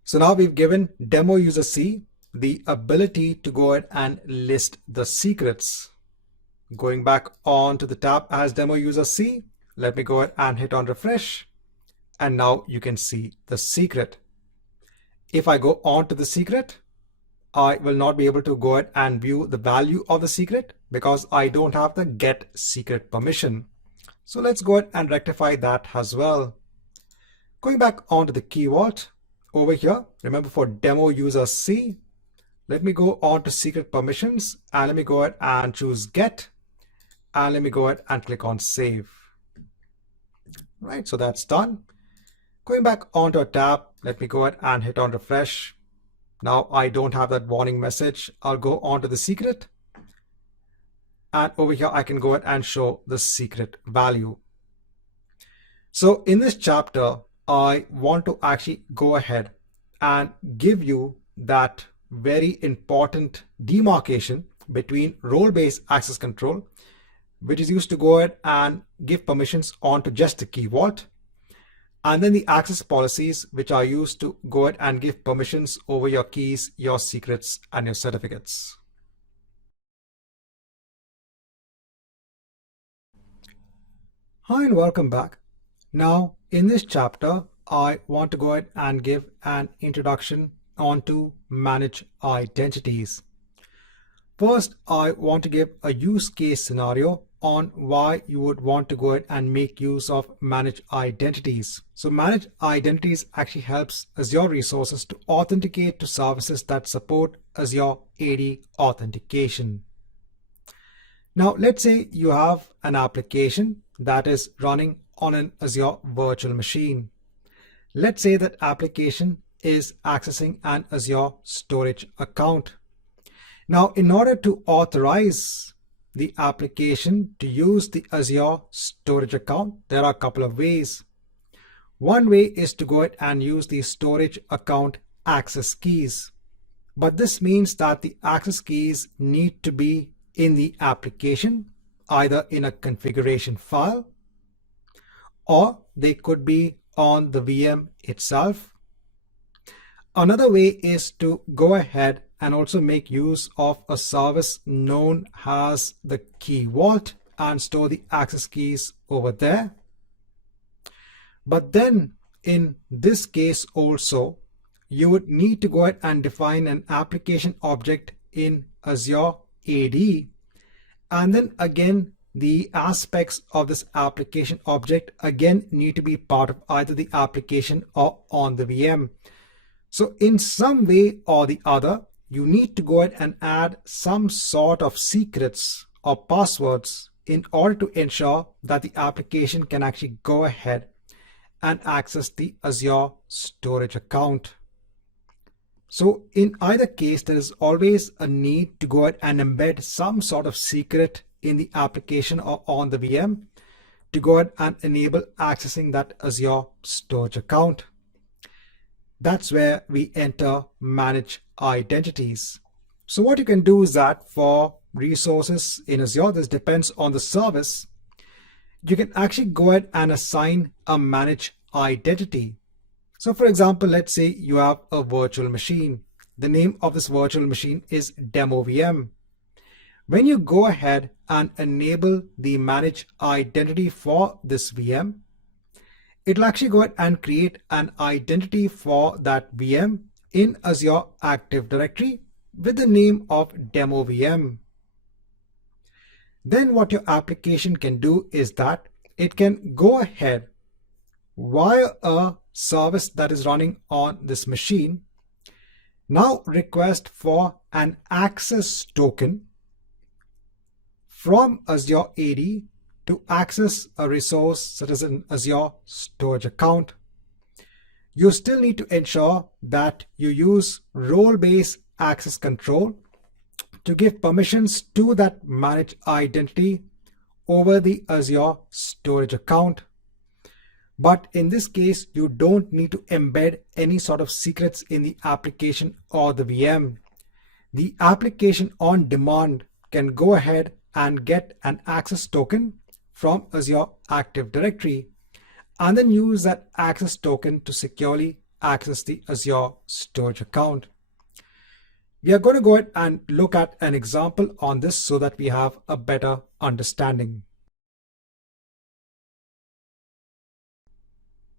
So now we've given demo user C the ability to go ahead and list the secrets. Going back on to the tab as demo user C, let me go ahead and hit on refresh. And now you can see the secret. If I go on to the secret, I will not be able to go ahead and view the value of the secret because I don't have the get secret permission. So let's go ahead and rectify that as well. Going back onto the Key Vault over here, remember for demo user C, let me go on to secret permissions and let me go ahead and choose get and let me go ahead and click on save. Right, so that's done. Going back onto a tab, let me go ahead and hit on refresh. Now I don't have that warning message. I'll go on to the secret. And over here, I can go ahead and show the secret value. So in this chapter, I want to actually go ahead and give you that very important demarcation between role-based access control, which is used to go ahead and give permissions onto just the Key Vault, and then the access policies, which are used to go ahead and give permissions over your keys, your secrets, and your certificates. Hi and welcome back. Now, in this chapter, I want to go ahead and give an introduction onto manage identities. First, I want to give a use case scenario on why you would want to go ahead and make use of manage identities. So manage identities actually helps Azure resources to authenticate to services that support Azure AD authentication. Now, let's say you have an application that is running on an Azure virtual machine. Let's say that application is accessing an Azure storage account. Now, in order to authorize the application to use the Azure storage account, there are a couple of ways. One way is to go ahead and use the storage account access keys. But this means that the access keys need to be in the application, either in a configuration file, or they could be on the VM itself. Another way is to go ahead and also make use of a service known as the Key Vault and store the access keys over there. But then in this case also, you would need to go ahead and define an application object in Azure AD, and then again the aspects of this application object again need to be part of either the application or on the VM. So in some way or the other, you need to go ahead and add some sort of secrets or passwords in order to ensure that the application can actually go ahead and access the Azure storage account. So in either case, there is always a need to go ahead and embed some sort of secret in the application or on the VM to go ahead and enable accessing that Azure storage account. That's where we enter manage identities. So what you can do is that for resources in Azure, this depends on the service, you can actually go ahead and assign a manage identity. So for example, let's say you have a virtual machine. The name of this virtual machine is demo VM. When you go ahead and enable the manage identity for this VM, it'll actually go ahead and create an identity for that VM in Azure Active Directory with the name of demo VM. Then what your application can do is that it can go ahead via a service that is running on this machine, now request for an access token from Azure AD to access a resource such as an Azure storage account. You still need to ensure that you use role-based access control to give permissions to that managed identity over the Azure storage account. But in this case, you don't need to embed any sort of secrets in the application or the VM. The application on demand can go ahead and get an access token from Azure Active Directory and then use that access token to securely access the Azure storage account. We are going to go ahead and look at an example on this so that we have a better understanding.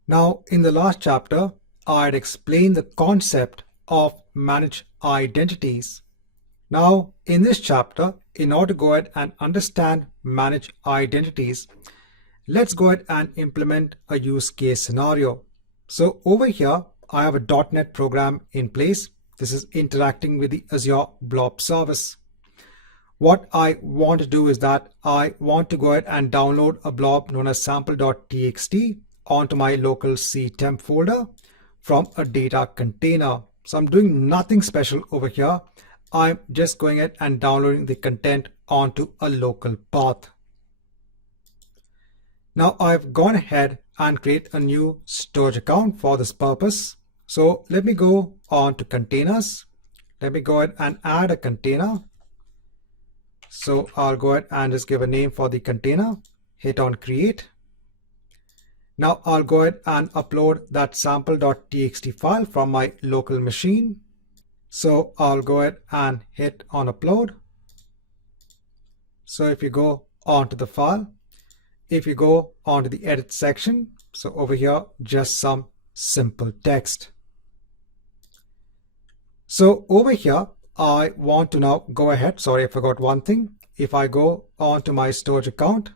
Now, in the last chapter, I had explained the concept of manage identities. Now, in this chapter, in order to go ahead and understand manage identities, let's go ahead and implement a use case scenario. So over here, I have a .NET program in place. This is interacting with the Azure Blob service. What I want to do is that I want to go ahead and download a blob known as sample.txt onto my local C temp folder from a data container. So I'm doing nothing special over here. I'm just going ahead and downloading the content onto a local path. Now I've gone ahead and create a new storage account for this purpose. So let me go on to containers. Let me go ahead and add a container. So I'll go ahead and just give a name for the container, hit on create. Now I'll go ahead and upload that sample.txt file from my local machine. So I'll go ahead and hit on upload. So if you go onto the file, if you go onto the edit section, so over here, just some simple text. So over here, I want to now go ahead. Sorry, I forgot one thing. If I go onto my storage account,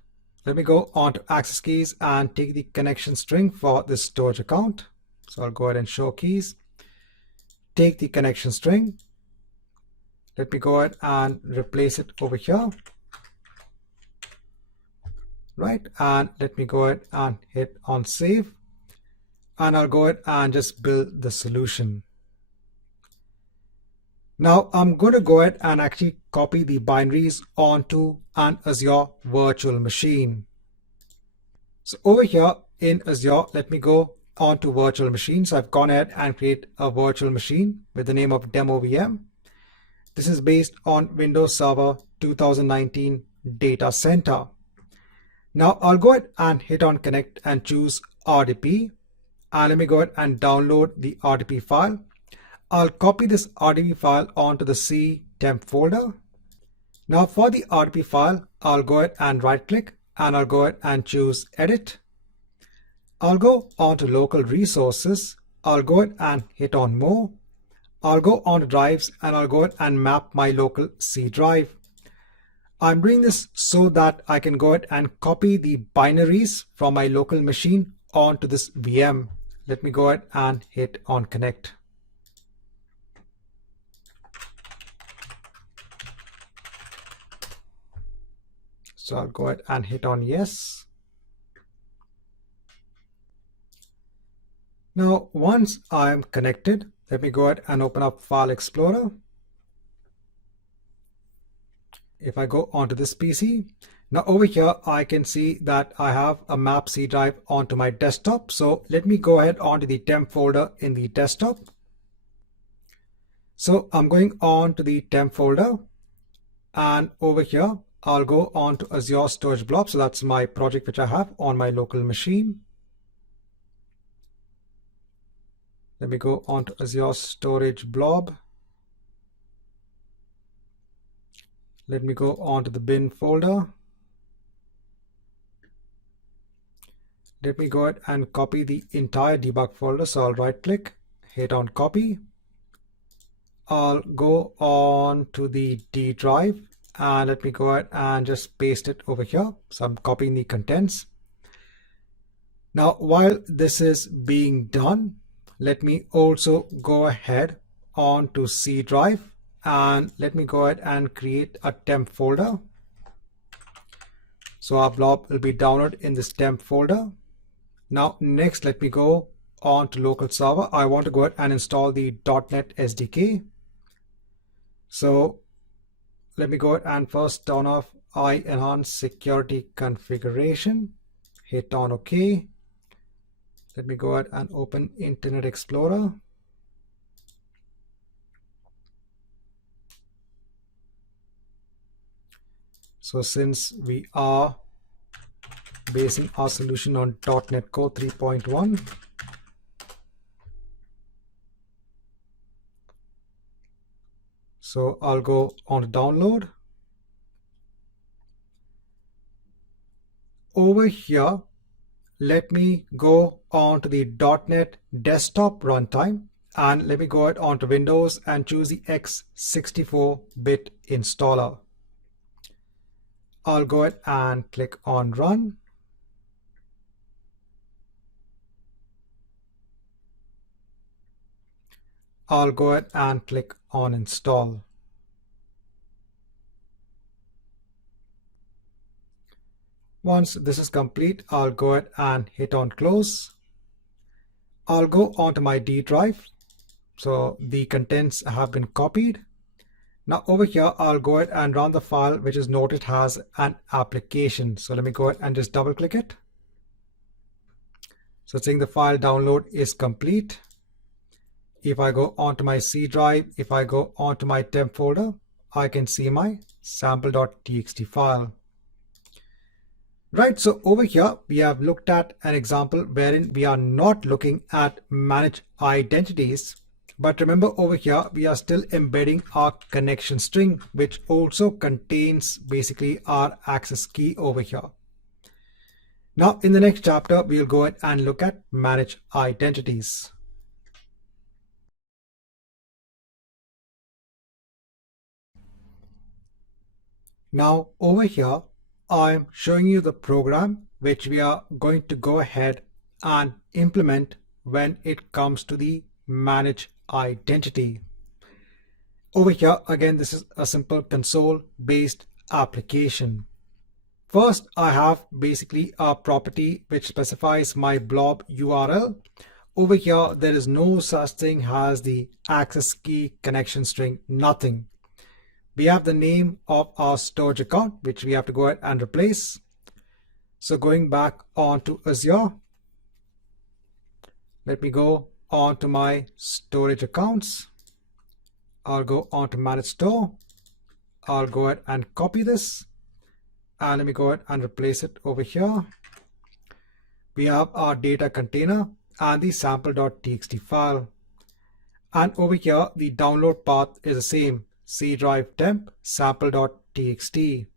let me go onto access keys and take the connection string for this storage account. So I'll go ahead and show keys, take the connection string. Let me go ahead and replace it over here. Right, and let me go ahead and hit on save. And I'll go ahead and just build the solution. Now I'm going to go ahead and actually copy the binaries onto an Azure virtual machine. So over here in Azure, let me go onto virtual machines. So I've gone ahead and create a virtual machine with the name of demo VM. This is based on Windows Server 2019 Data Center. Now I'll go ahead and hit on connect and choose RDP. And let me go ahead and download the RDP file. I'll copy this RDP file onto the C temp folder. Now for the RDP file, I'll go ahead and right click and I'll go ahead and choose edit. I'll go on to local resources. I'll go ahead and hit on more. I'll go on to drives and I'll go ahead and map my local C drive. I'm doing this so that I can go ahead and copy the binaries from my local machine onto this VM. Let me go ahead and hit on connect. So I'll go ahead and hit on yes. Now, once I'm connected, let me go ahead and open up File Explorer. If I go onto this PC, now over here, I can see that I have a map C drive onto my desktop. So let me go ahead onto the temp folder in the desktop. So I'm going on to the temp folder, and over here, I'll go on to Azure Storage Blob. So that's my project which I have on my local machine. Let me go on to Azure Storage Blob. Let me go on to the bin folder. Let me go ahead and copy the entire debug folder. So I'll right click, hit on copy. I'll go on to the D drive and let me go ahead and just paste it over here. So I'm copying the contents. Now, while this is being done, let me also go ahead on to C drive and let me go ahead and create a temp folder. So our blob will be downloaded in this temp folder. Now, next, let me go on to local server. I want to go ahead and install the .NET SDK. So let me go ahead and first turn off enhance security configuration, hit on OK. Let me go ahead and open Internet Explorer. So since we are basing our solution on .NET Core 3.1, so I'll go on to download. Over here, let me go on to the .NET Desktop runtime and let me go ahead onto Windows and choose the x64-bit installer. I'll go ahead and click on Run. I'll go ahead and click on Install. Once this is complete, I'll go ahead and hit on Close. I'll go onto my D drive. So the contents have been copied. Now over here, I'll go ahead and run the file which is noted as an application. So let me go ahead and just double click it. So it's saying the file download is complete. If I go onto my C drive, if I go onto my temp folder, I can see my sample.txt file. Right, so over here, we have looked at an example wherein we are not looking at manage identities. But remember over here, we are still embedding our connection string, which also contains basically our access key over here. Now, in the next chapter, we'll go ahead and look at manage identities. Now, over here, I'm showing you the program which we are going to go ahead and implement when it comes to the manage identity. Over here, again, this is a simple console-based application. First, I have basically a property which specifies my blob URL. Over here, there is no such thing as the access key connection string, nothing. We have the name of our storage account, which we have to go ahead and replace. So going back onto Azure, let me go onto my storage accounts. I'll go on to manage store. I'll go ahead and copy this, and let me go ahead and replace it over here. We have our data container and the sample.txt file. And over here, the download path is the same, C drive temp sample.txt.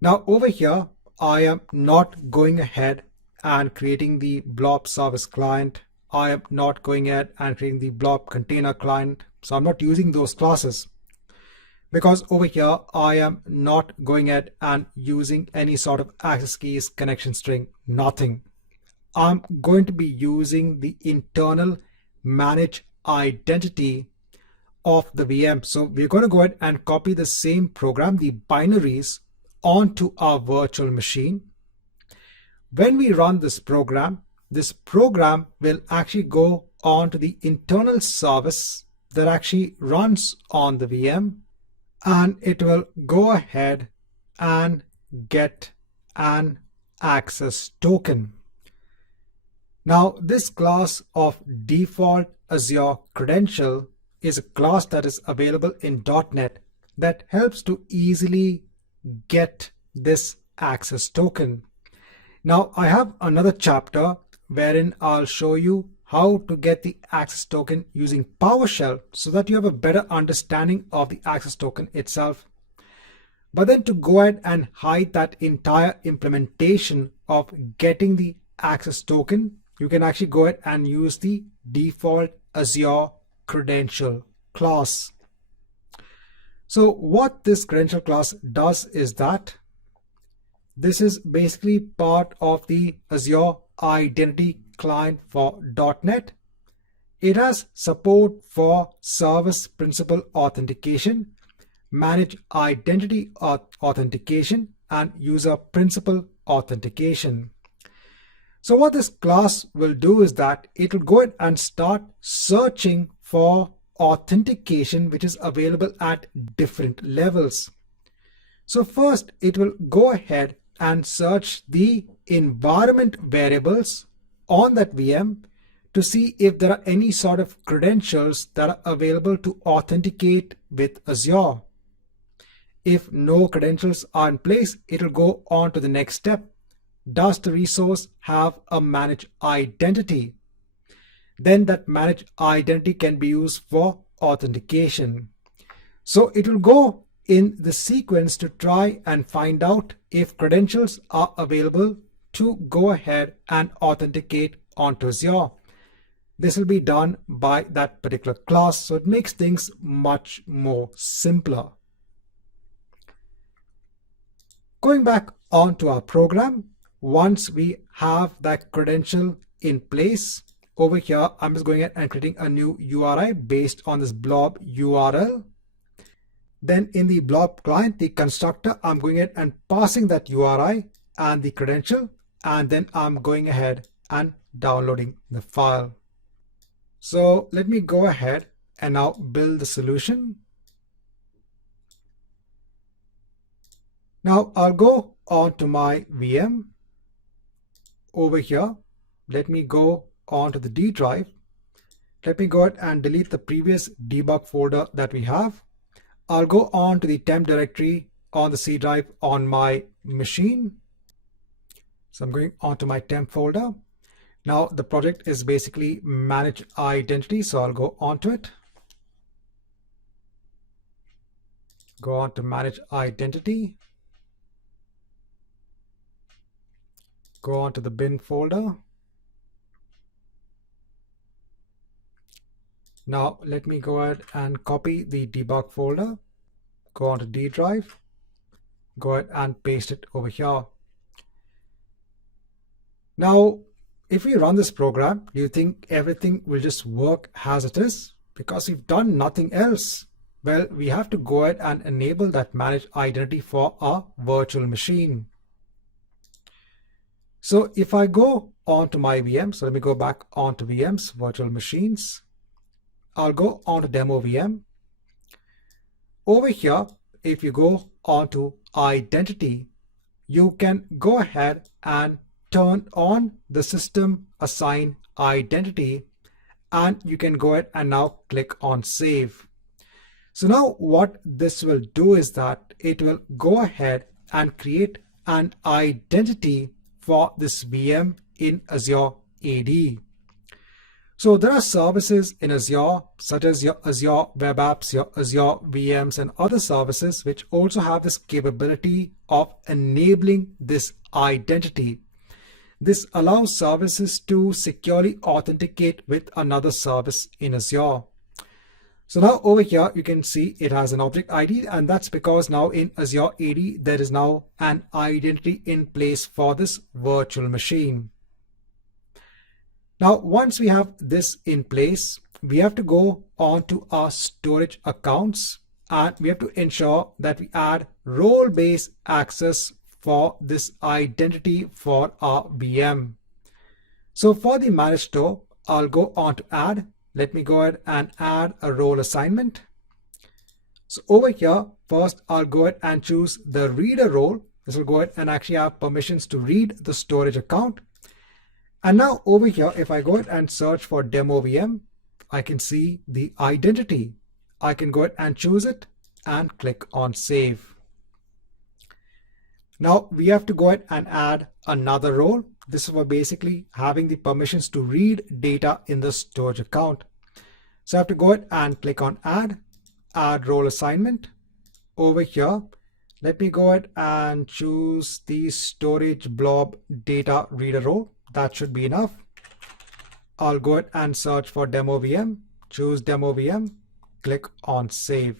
Now over here, I am not going ahead and creating the Blob service client. I am not going ahead and creating the Blob container client. So I'm not using those classes, because over here, I am not going ahead and using any sort of access keys, connection string, nothing. I'm going to be using the internal manage identity of the VM. So we're going to go ahead and copy the same program, the binaries, onto our virtual machine. When we run this program will actually go onto the internal service that actually runs on the VM, and it will go ahead and get an access token. Now, this class of default Azure credential is a class that is available in .NET that helps to easily get this access token. Now, I have another chapter wherein I'll show you how to get the access token using PowerShell so that you have a better understanding of the access token itself. But then to go ahead and hide that entire implementation of getting the access token, you can actually go ahead and use the default Azure credential class. So what this credential class does is that this is basically part of the Azure Identity client for .NET. It has support for service principal authentication, manage identity authentication, and user principal authentication. So what this class will do is that it will go ahead and start searching for authentication which is available at different levels. So first it will go ahead and search the environment variables on that VM to see if there are any sort of credentials that are available to authenticate with Azure. If no credentials are in place, it will go on to the next step. Does the resource have a managed identity? Then that managed identity can be used for authentication. So it will go in the sequence to try and find out if credentials are available to go ahead and authenticate onto Azure. This will be done by that particular class, so it makes things much more simpler. Going back onto our program, once we have that credential in place, over here, I'm just going ahead and creating a new URI based on this blob URL. Then in the blob client, the constructor, I'm going ahead and passing that URI and the credential, and then I'm going ahead and downloading the file. So let me go ahead and now build the solution. Now I'll go on to my VM. Over here, let me go on to the D drive. Let me go ahead and delete the previous debug folder that we have. I'll go on to the temp directory on the C drive on my machine. So I'm going on to my temp folder. Now the project is basically manage identity, so I'll go on to it. Go on to manage identity. Go on to the bin folder. Now let me go ahead and copy the debug folder. Go on to D drive. Go ahead and paste it over here. Now, if we run this program, do you think everything will just work as it is? Because we've done nothing else. Well, we have to go ahead and enable that managed identity for our virtual machine. So if I go onto my VM, so let me go back onto VMs, virtual machines. I'll go onto demo VM. Over here, if you go onto identity, you can go ahead and turn on the system assign identity, and you can go ahead and now click on save. So now what this will do is that it will go ahead and create an identity for this VM in Azure AD. So there are services in Azure, such as your Azure Web Apps, your Azure VMs, and other services which also have this capability of enabling this identity. This allows services to securely authenticate with another service in Azure. So now over here, you can see it has an object ID, and that's because now in Azure AD, there is now an identity in place for this virtual machine. Now, once we have this in place, we have to go on to our storage accounts, and we have to ensure that we add role-based access for this identity for our VM. So for the manage store, I'll go on to add. Let me go ahead and add a role assignment. So over here, first I'll go ahead and choose the reader role. This will go ahead and actually have permissions to read the storage account. And now over here, if I go ahead and search for demo VM, I can see the identity. I can go ahead and choose it and click on save. Now we have to go ahead and add another role. This is for basically having the permissions to read data in the storage account. So I have to go ahead and click on add role assignment. Over here, let me go ahead and choose the storage blob data reader role. That should be enough. I'll go ahead and search for demo VM, choose demo VM, click on save.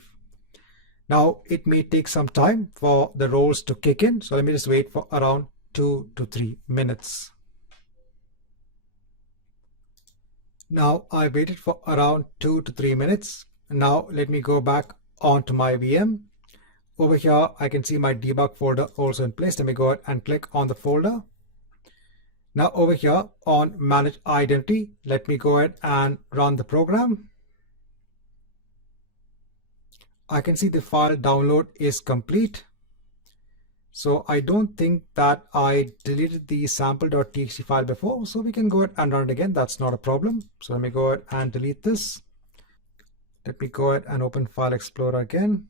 Now it may take some time for the roles to kick in. So let me just wait for around 2 to 3 minutes. Now I waited for around 2 to 3 minutes. Now let me go back onto my VM. Over here, I can see my debug folder also in place. Let me go ahead and click on the folder. Now over here on manage identity, let me go ahead and run the program. I can see the file download is complete. So I don't think that I deleted the sample.txt file before, so we can go ahead and run it again. That's not a problem. So let me go ahead and delete this. Let me go ahead and open File Explorer again.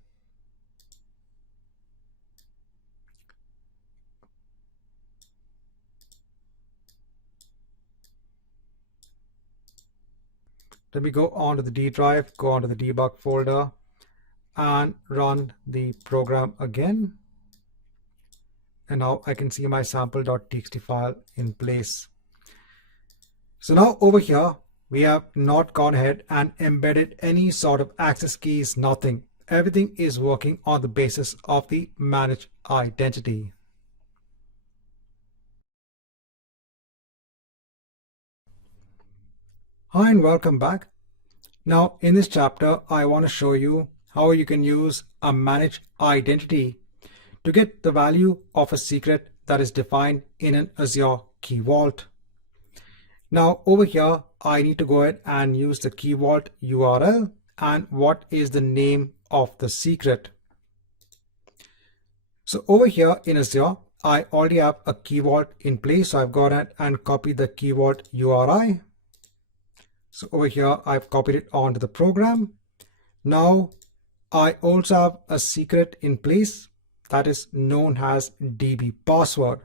Let me go on to the D drive, go on to the debug folder and run the program again. And now I can see my sample.txt file in place. So now over here, we have not gone ahead and embedded any sort of access keys, nothing. Everything is working on the basis of the managed identity. Hi and welcome back. Now in this chapter, I want to show you how you can use a managed identity to get the value of a secret that is defined in an Azure Key Vault. Now over here, I need to go ahead and use the Key Vault URL and what is the name of the secret. So over here in Azure, I already have a Key Vault in place. So I've gone ahead and copied the Key Vault URI. So over here, I've copied it onto the program. Now I also have a secret in place that is known as DB password.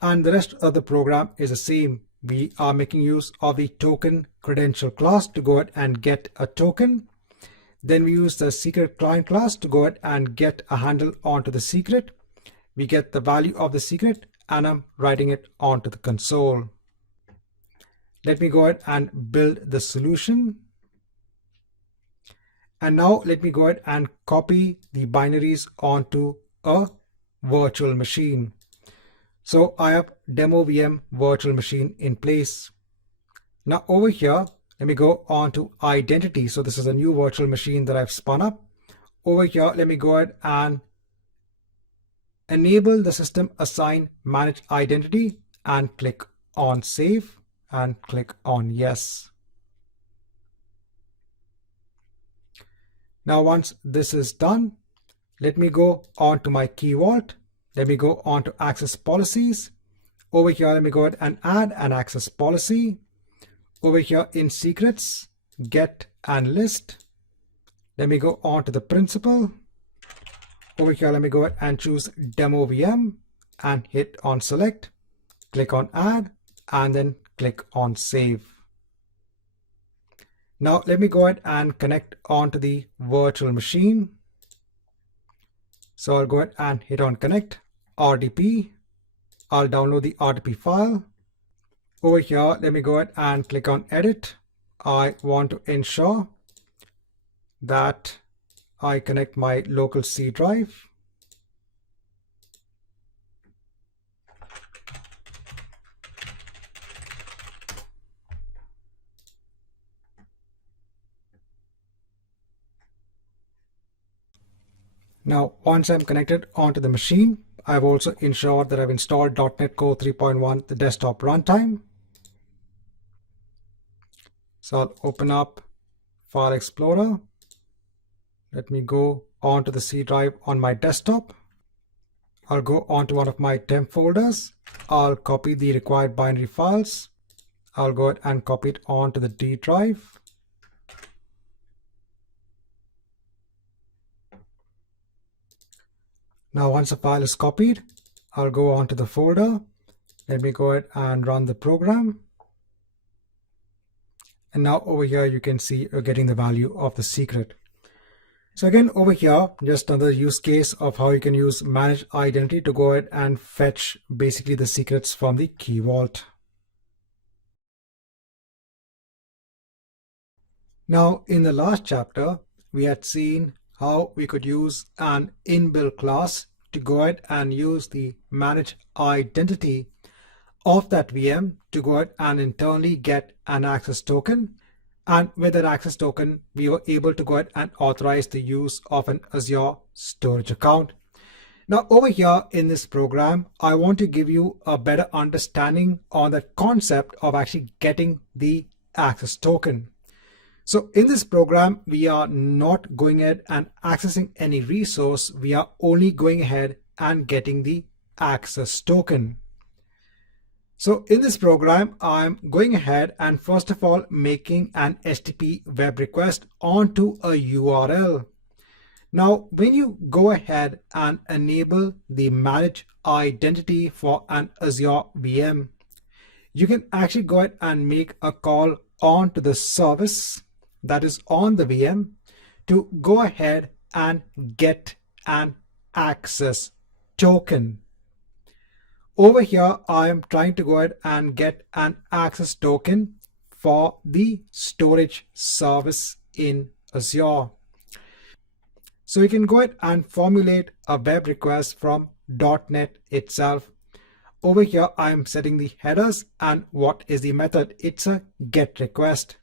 And the rest of the program is the same. We are making use of the token credential class to go ahead and get a token. Then we use the secret client class to go ahead and get a handle onto the secret. We get the value of the secret and I'm writing it onto the console. Let me go ahead and build the solution. And now let me go ahead and copy the binaries onto a virtual machine. So I have demo VM virtual machine in place. Now over here, let me go on to identity. So this is a new virtual machine that I've spun up. Over here, let me go ahead and enable the system assign manage identity and click on save and click on yes. Now once this is done, let me go on to my Key Vault. Let me go on to access policies. Over here, let me go ahead and add an access policy. Over here in secrets, get and list. Let me go on to the principal. Over here, let me go ahead and choose demo VM and hit on select, click on add, and then click on save. Now let me go ahead and connect onto the virtual machine. So I'll go ahead and hit on connect, RDP. I'll download the RDP file. Over here, let me go ahead and click on edit. I want to ensure that I connect my local C drive. Now, once I'm connected onto the machine, I've also ensured that I've installed .NET Core 3.1, the desktop runtime. So I'll open up File Explorer. Let me go onto the C drive on my desktop. I'll go onto one of my temp folders. I'll copy the required binary files. I'll go ahead and copy it onto the D drive. Now, once the file is copied, I'll go onto the folder. Let me go ahead and run the program. And now over here, you can see you're getting the value of the secret. So again, over here, just another use case of how you can use manage identity to go ahead and fetch basically the secrets from the key vault. Now, in the last chapter, we had seen how we could use an inbuilt class to go ahead and use the manage identity of that VM to go ahead and internally get an access token. And with that access token, we were able to go ahead and authorize the use of an Azure storage account. Now over here in this program, I want to give you a better understanding on the concept of actually getting the access token. So in this program, we are not going ahead and accessing any resource. We are only going ahead and getting the access token. So in this program, I'm going ahead and first of all making an HTTP web request onto a URL. Now, when you go ahead and enable the manage identity for an Azure VM, you can actually go ahead and make a call onto the service that is on the VM to go ahead and get an access token. Over here, I am trying to go ahead and get an access token for the storage service in Azure. So you can go ahead and formulate a web request from .NET itself. Over here, I am setting the headers and what is the method? It's a GET request.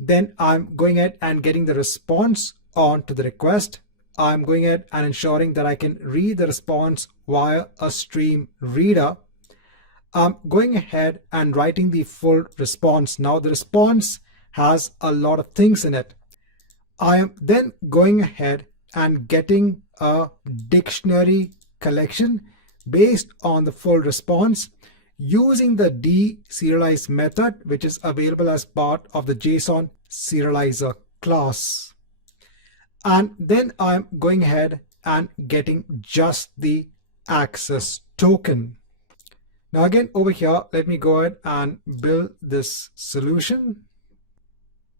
Then I'm going ahead and getting the response onto the request. I'm going ahead and ensuring that I can read the response via a stream reader. I'm going ahead and writing the full response. Now the response has a lot of things in it. I am then going ahead and getting a dictionary collection based on the full response using the deserialize method, which is available as part of the JSON serializer class. And then I'm going ahead and getting just the access token. Now again, over here, let me go ahead and build this solution.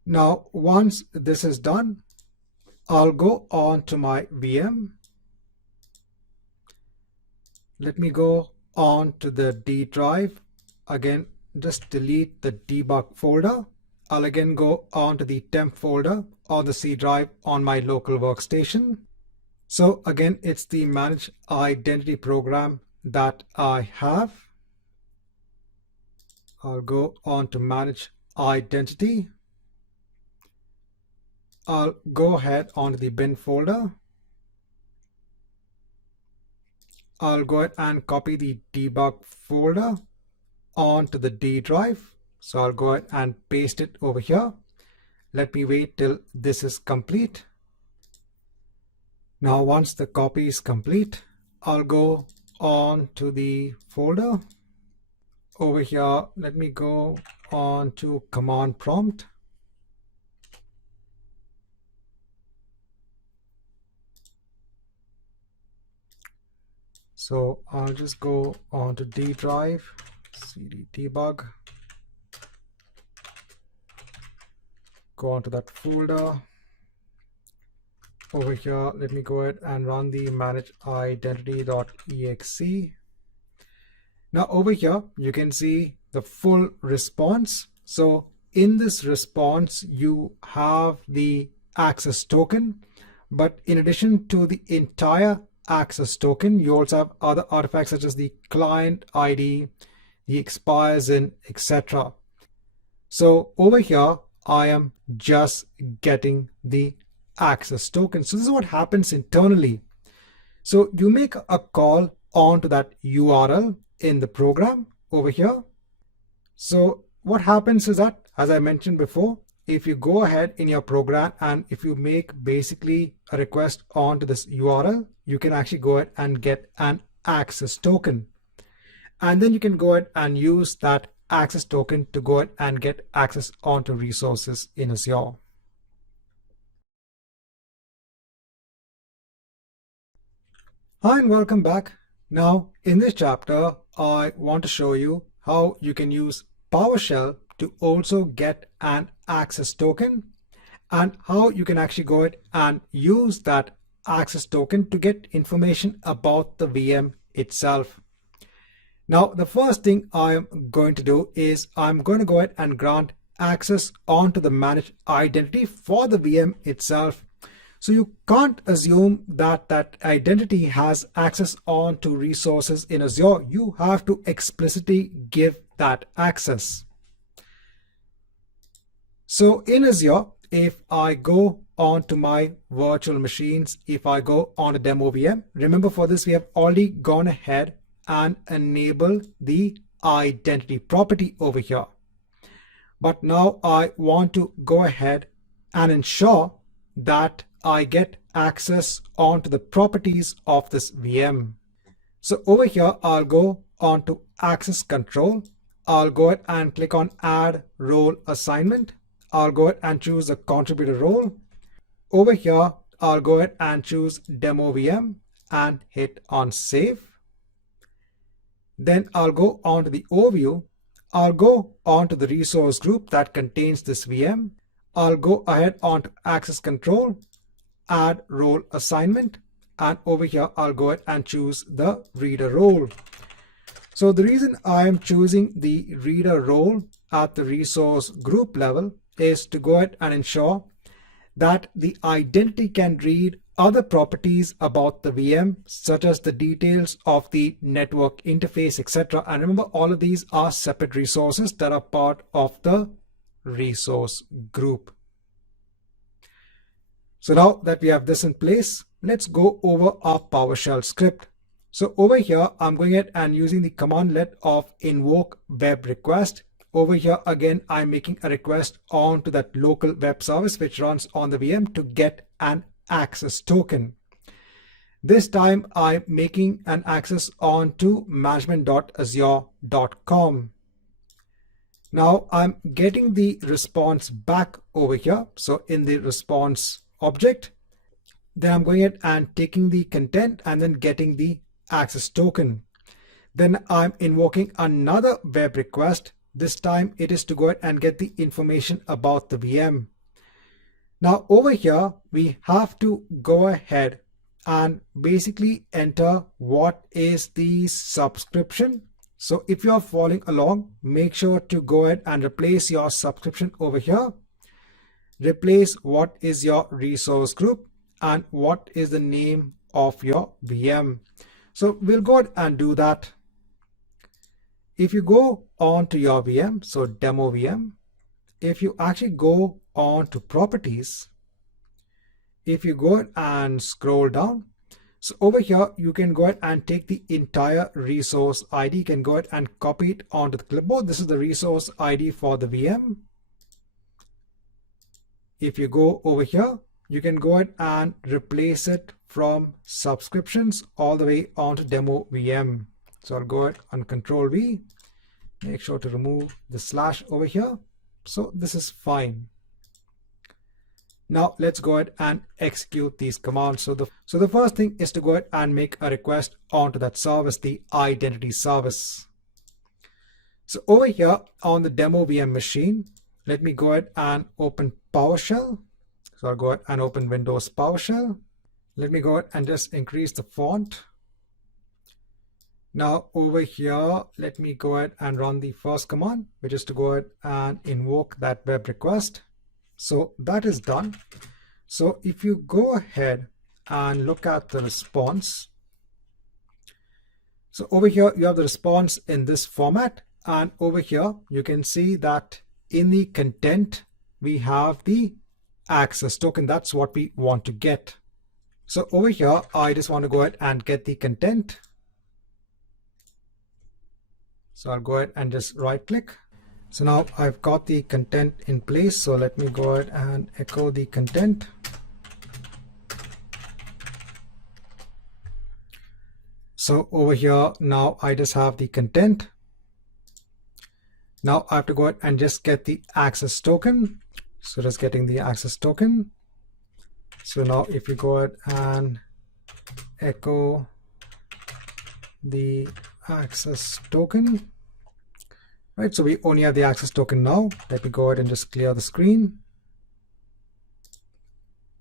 Now, once this is done, I'll go on to my VM. Let me go on to the D drive. Again, just delete the debug folder. I'll again go on to the temp folder or the C drive on my local workstation. So again, it's the manage identity program that I have. I'll go on to manage identity. I'll go ahead onto the bin folder. I'll go ahead and copy the debug folder onto the D drive. So I'll go ahead and paste it over here. Let me wait till this is complete. Now, once the copy is complete, I'll go on to the folder. Over here, let me go on to command prompt. So I'll just go on to D drive, cd debug, go on to that folder. Over here, let me go ahead and run the manage identity.exe. Now over here, you can see the full response. So in this response, you have the access token, but in addition to the entire access token, you also have other artifacts such as the client ID, the expires in, etc. So over here, I am just getting the access token. So this is what happens internally. So you make a call onto that URL in the program over here. So what happens is that, as I mentioned before, if you go ahead in your program and if you make basically a request onto this URL, you can actually go ahead and get an access token. And then you can go ahead and use that access token to go ahead and get access onto resources in Azure. Hi and welcome back. Now in this chapter, I want to show you how you can use PowerShell to also get an access token and how you can actually go ahead and use that access token to get information about the VM itself. Now, the first thing I'm going to do is I'm going to go ahead and grant access onto the managed identity for the VM itself. So you can't assume that that identity has access onto resources in Azure. You have to explicitly give that access. So in Azure, if I go on to my virtual machines, if I go on a demo VM, remember for this, we have already gone ahead and enable the identity property over here. But now I want to go ahead and ensure that I get access onto the properties of this VM. So over here, I'll go on to access control. I'll go ahead and click on add role assignment. I'll go ahead and choose the contributor role. Over here, I'll go ahead and choose demo VM and hit on save. Then I'll go on to the overview. I'll go on to the resource group that contains this VM. I'll go ahead on to access control, add role assignment, and over here I'll go ahead and choose the reader role. So the reason I am choosing the reader role at the resource group level is to go ahead and ensure that the identity can read other properties about the VM, such as the details of the network interface, etc. And remember, all of these are separate resources that are part of the resource group. So now that we have this in place, let's go over our PowerShell script. So over here, I'm going ahead and using the commandlet of invoke web request. Over here, again, I'm making a request onto that local web service which runs on the VM to get an access token. This time I'm making an access onto management.azure.com. Now I'm getting the response back over here. So in the response object, then I'm going ahead and taking the content and then getting the access token. Then I'm invoking another web request. This time it is to go ahead and get the information about the VM. Now over here, we have to go ahead and basically enter what is the subscription. So if you're following along, make sure to go ahead and replace your subscription over here. Replace what is your resource group and what is the name of your VM. So we'll go ahead and do that. If you go on to your VM, so demo VM, if you actually go on to properties, if you go and scroll down, so over here you can go ahead and take the entire resource ID, you can go ahead and copy it onto the clipboard. This is the resource ID for the VM. If you go over here, you can go ahead and replace it from subscriptions all the way onto demo VM. So I'll go ahead and Control V, make sure to remove the slash over here. So this is fine. Now let's go ahead and execute these commands. So the first thing is to go ahead and make a request onto that service, the identity service. So over here on the demo VM machine, let me go ahead and open PowerShell. So I'll go ahead and open Windows PowerShell. Let me go ahead and just increase the font. Now over here, let me go ahead and run the first command, which is to go ahead and invoke that web request. So that is done. So if you go ahead and look at the response, so over here you have the response in this format, and over here you can see that in the content we have the access token. That's what we want to get. So over here I just want to go ahead and get the content. So I'll go ahead and just right click. So now I've got the content in place. So let me go ahead and echo the content. So over here now I just have the content. Now I have to go ahead and just get the access token. So just getting the access token. So now if you go ahead and echo the access token, right? So we only have the access token now. Let me go ahead and just clear the screen.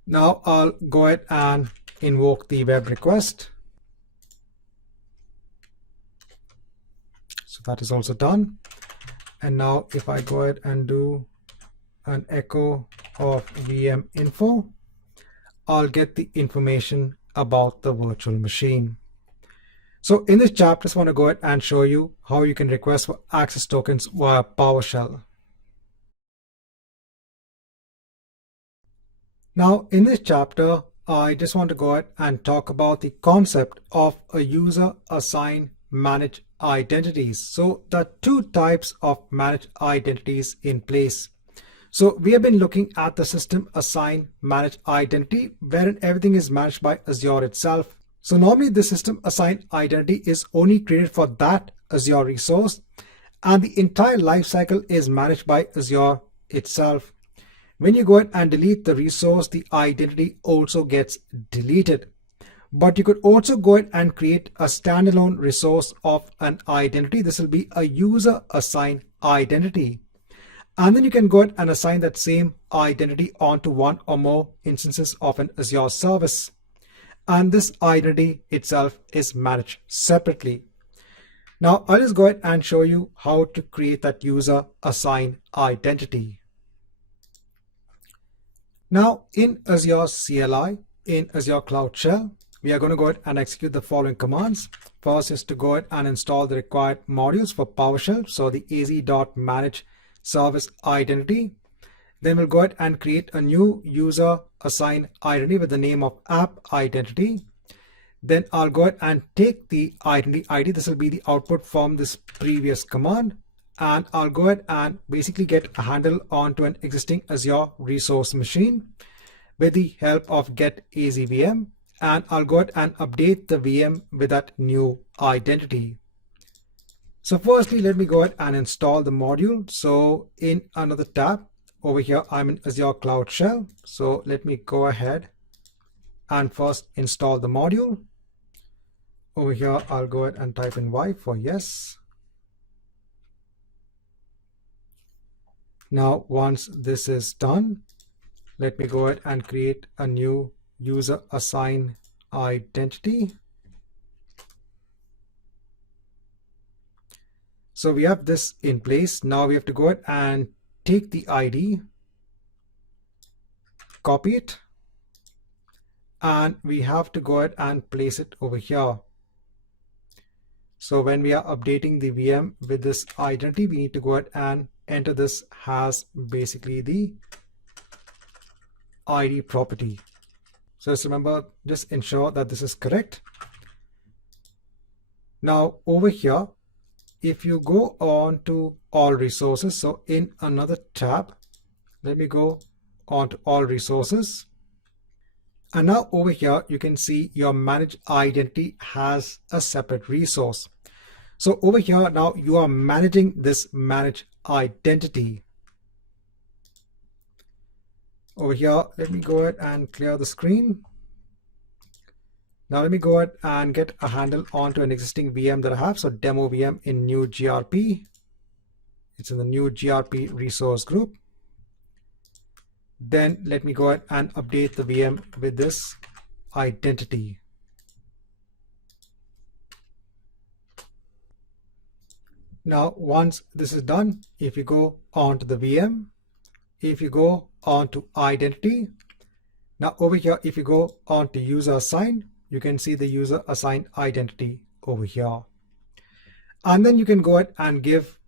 Now I'll go ahead and invoke the web request. So that is also done. And now if I go ahead and do an echo of VM info, I'll get the information about the virtual machine. So in this chapter, I just want to go ahead and show you how you can request for access tokens via PowerShell. Now in this chapter, I just want to go ahead and talk about the concept of a user assign manage identities. So there are two types of managed identities in place. So we have been looking at the system assign manage identity, wherein everything is managed by Azure itself. So normally the system assign identity is only created for that Azure resource, and the entire lifecycle is managed by Azure itself. When you go ahead and delete the resource, the identity also gets deleted. But you could also go ahead and create a standalone resource of an identity. This will be a user assign identity. And then you can go ahead and assign that same identity onto one or more instances of an Azure service. And this identity itself is managed separately. Now I'll just go ahead and show you how to create that user assign identity. Now in Azure CLI, in Azure Cloud Shell, we are going to go ahead and execute the following commands. First is to go ahead and install the required modules for PowerShell. So the az.manage service identity. Then we'll go ahead and create a new user assign identity with the name of app identity. Then I'll go ahead and take the identity ID. This will be the output from this previous command. And I'll go ahead and basically get a handle onto an existing Azure resource machine with the help of get AZ-VM. And I'll go ahead and update the VM with that new identity. So firstly, let me go ahead and install the module. So in another tab over here, I'm in Azure Cloud Shell. So let me go ahead and first install the module. Over here, I'll go ahead and type in Y for yes. Now, once this is done, let me go ahead and create a new user assign identity. So we have this in place. Now we have to go ahead and take the ID, copy it, and we have to go ahead and place it over here. So when we are updating the VM with this identity, we need to go ahead and enter this as basically the ID property. So just remember, just ensure that this is correct. Now over here, if you go on to all resources, so in another tab, let me go on to all resources. And now over here, you can see your managed identity has a separate resource. So over here, now you are managing this managed identity. Over here, let me go ahead and clear the screen. Now let me go ahead and get a handle onto an existing VM that I have. So demo VM in new GRP. It's in the new GRP resource group. Then let me go ahead and update the VM with this identity. Now, once this is done, if you go onto the VM, if you go onto identity, now over here, if you go onto user assigned, you can see the user assigned identity over here. And then you can go ahead and give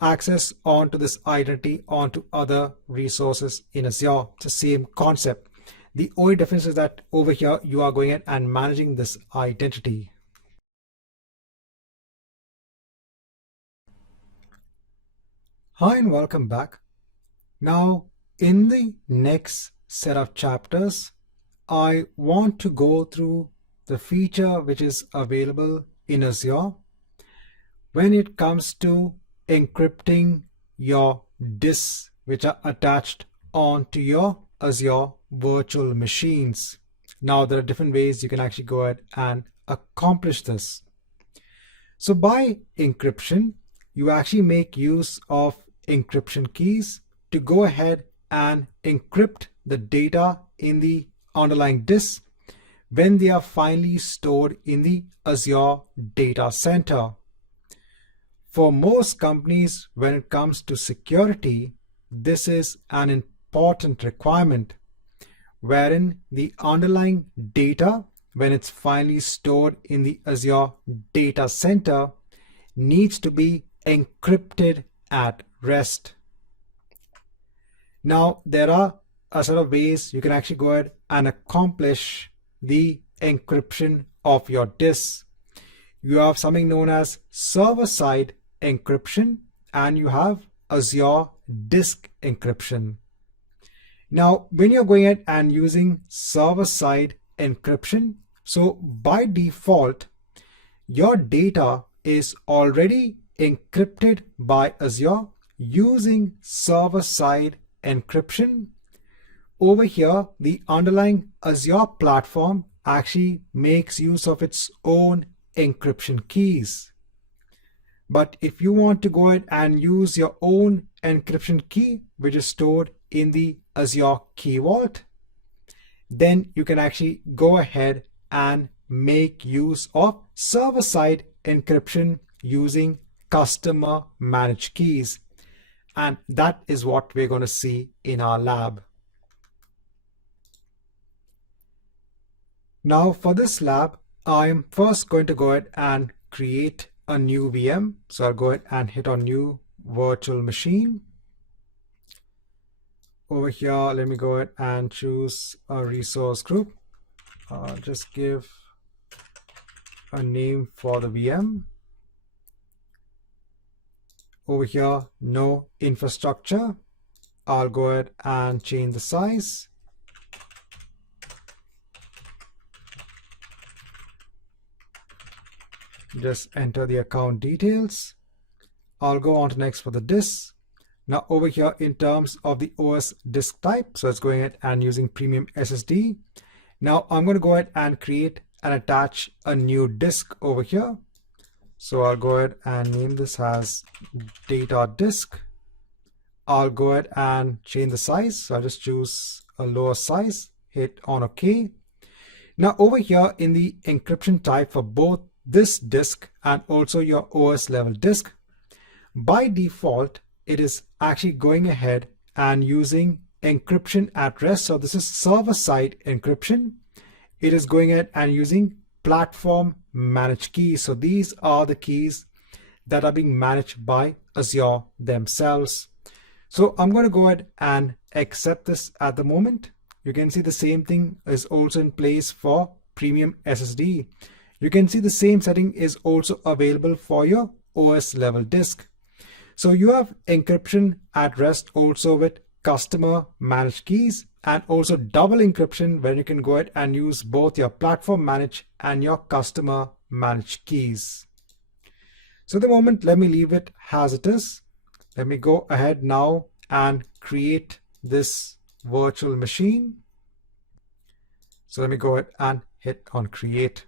access onto this identity onto other resources in Azure. It's the same concept. The only difference is that over here, you are going ahead and managing this identity. Hi and welcome back. Now, in the next set of chapters, I want to go through the feature which is available in Azure when it comes to encrypting your disks which are attached onto your Azure virtual machines. Now, there are different ways you can actually go ahead and accomplish this. So by encryption, you actually make use of encryption keys to go ahead and encrypt the data in the underlying disks when they are finally stored in the Azure data center. For most companies, when it comes to security, this is an important requirement, wherein the underlying data, when it's finally stored in the Azure data center, needs to be encrypted at rest. Now, there are a set of ways you can actually go ahead and accomplish the encryption of your disks. You have something known as server-side encryption, and you have Azure disk encryption. Now, when you're going ahead and using server-side encryption, so by default, your data is already encrypted by Azure using server-side encryption. Over here, the underlying Azure platform actually makes use of its own encryption keys. But if you want to go ahead and use your own encryption key, which is stored in the Azure Key Vault, then you can actually go ahead and make use of server-side encryption using customer managed keys. And that is what we're going to see in our lab. Now for this lab, I'm first going to go ahead and create a new VM. So I'll go ahead and hit on new virtual machine. Over here, let me go ahead and choose a resource group. Just give a name for the VM. Over here, no infrastructure. I'll go ahead and change the size. Just enter the account details. I'll go on to next for the disk. Now over here in terms of the OS disk type, so it's going ahead and using premium SSD. Now I'm going to go ahead and create and attach a new disk over here. So I'll go ahead and name this as data disk. I'll go ahead and change the size. So I'll just choose a lower size, hit on OK. Now over here in the encryption type for both this disk and also your OS level disk, by default, it is actually going ahead and using encryption at rest. So this is server-side encryption. It is going ahead and using platform managed keys. So these are the keys that are being managed by Azure themselves. So I'm going to go ahead and accept this at the moment. You can see the same thing is also in place for premium SSD. You can see the same setting is also available for your OS level disk. So you have encryption at rest also with customer managed keys, and also double encryption where you can go ahead and use both your platform managed and your customer managed keys. So at the moment, let me leave it as it is. Let me go ahead now and create this virtual machine. So let me go ahead and hit on create.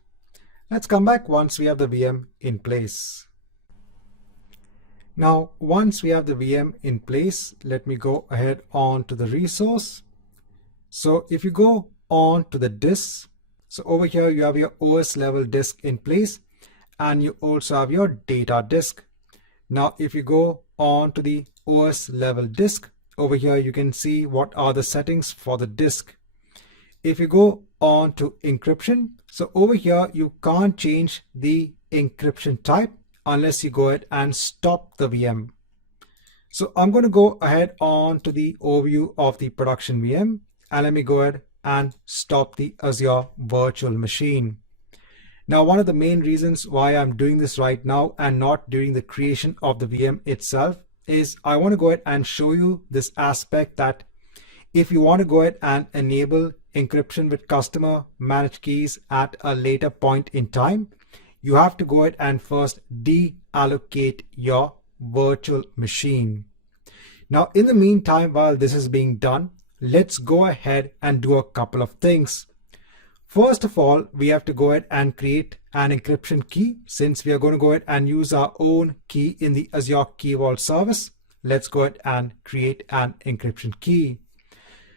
Let's come back once we have the VM in place. Now, once we have the VM in place, let me go ahead on to the resource. So if you go on to the disk, so over here you have your OS level disk in place, and you also have your data disk. Now, if you go on to the OS level disk, over here you can see what are the settings for the disk. If you go on to encryption, so over here you can't change the encryption type unless you go ahead and stop the VM. So I'm going to go ahead on to the overview of the production VM, and let me go ahead and stop the Azure virtual machine. Now, one of the main reasons why I'm doing this right now and not during the creation of the VM itself is I want to go ahead and show you this aspect that if you want to go ahead and enable encryption with customer managed keys at a later point in time, you have to go ahead and first deallocate your virtual machine. Now, in the meantime, while this is being done, let's go ahead and do a couple of things. First of all, we have to go ahead and create an encryption key. Since we are going to go ahead and use our own key in the Azure Key Vault service, let's go ahead and create an encryption key.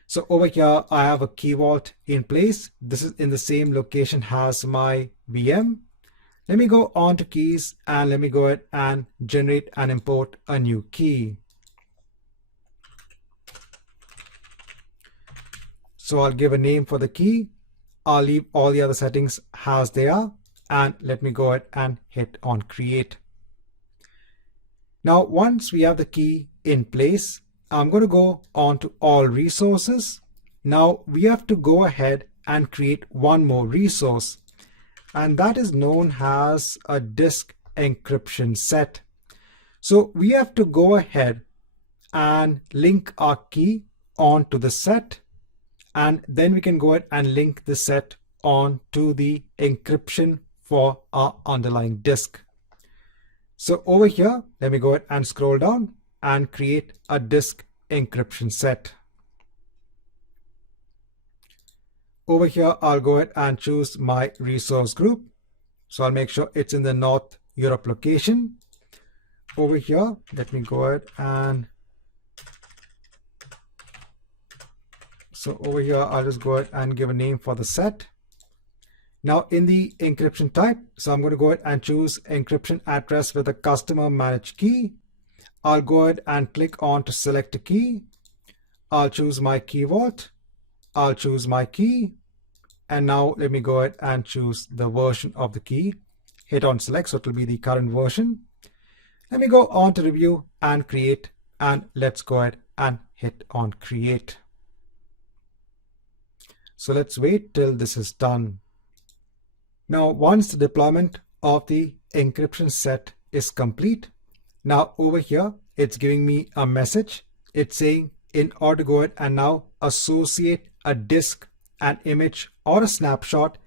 So over here, I have a key vault in place. This is in the same location as my VM. Let me go on to keys and let me go ahead and generate and import a new key. So I'll give a name for the key. I'll leave all the other settings as they are, and let me go ahead and hit on create. Now, once we have the key in place, I'm going to go on to all resources. Now we have to go ahead and create one more resource, and that is known as a disk encryption set. So we have to go ahead and link our key onto the set, and then we can go ahead and link the set onto the encryption for our underlying disk. So over here, let me go ahead and scroll down and create a disk encryption set. Over here, I'll go ahead and choose my resource group. So I'll make sure it's in the North Europe location. Over here, let me go ahead and over here, I'll just go ahead and give a name for the set. Now in the encryption type, so I'm going to go ahead and choose encryption address with a customer managed key. I'll go ahead and click on to select a key. I'll choose my key vault. I'll choose my key. And now let me go ahead and choose the version of the key. Hit on select, so it will be the current version. Let me go on to review and create, and let's go ahead and hit on create. So let's wait till this is done. Now, once the deployment of the encryption set is complete, now over here, it's giving me a message. It's saying in order to go ahead and now associate a disk, an image, or a snapshot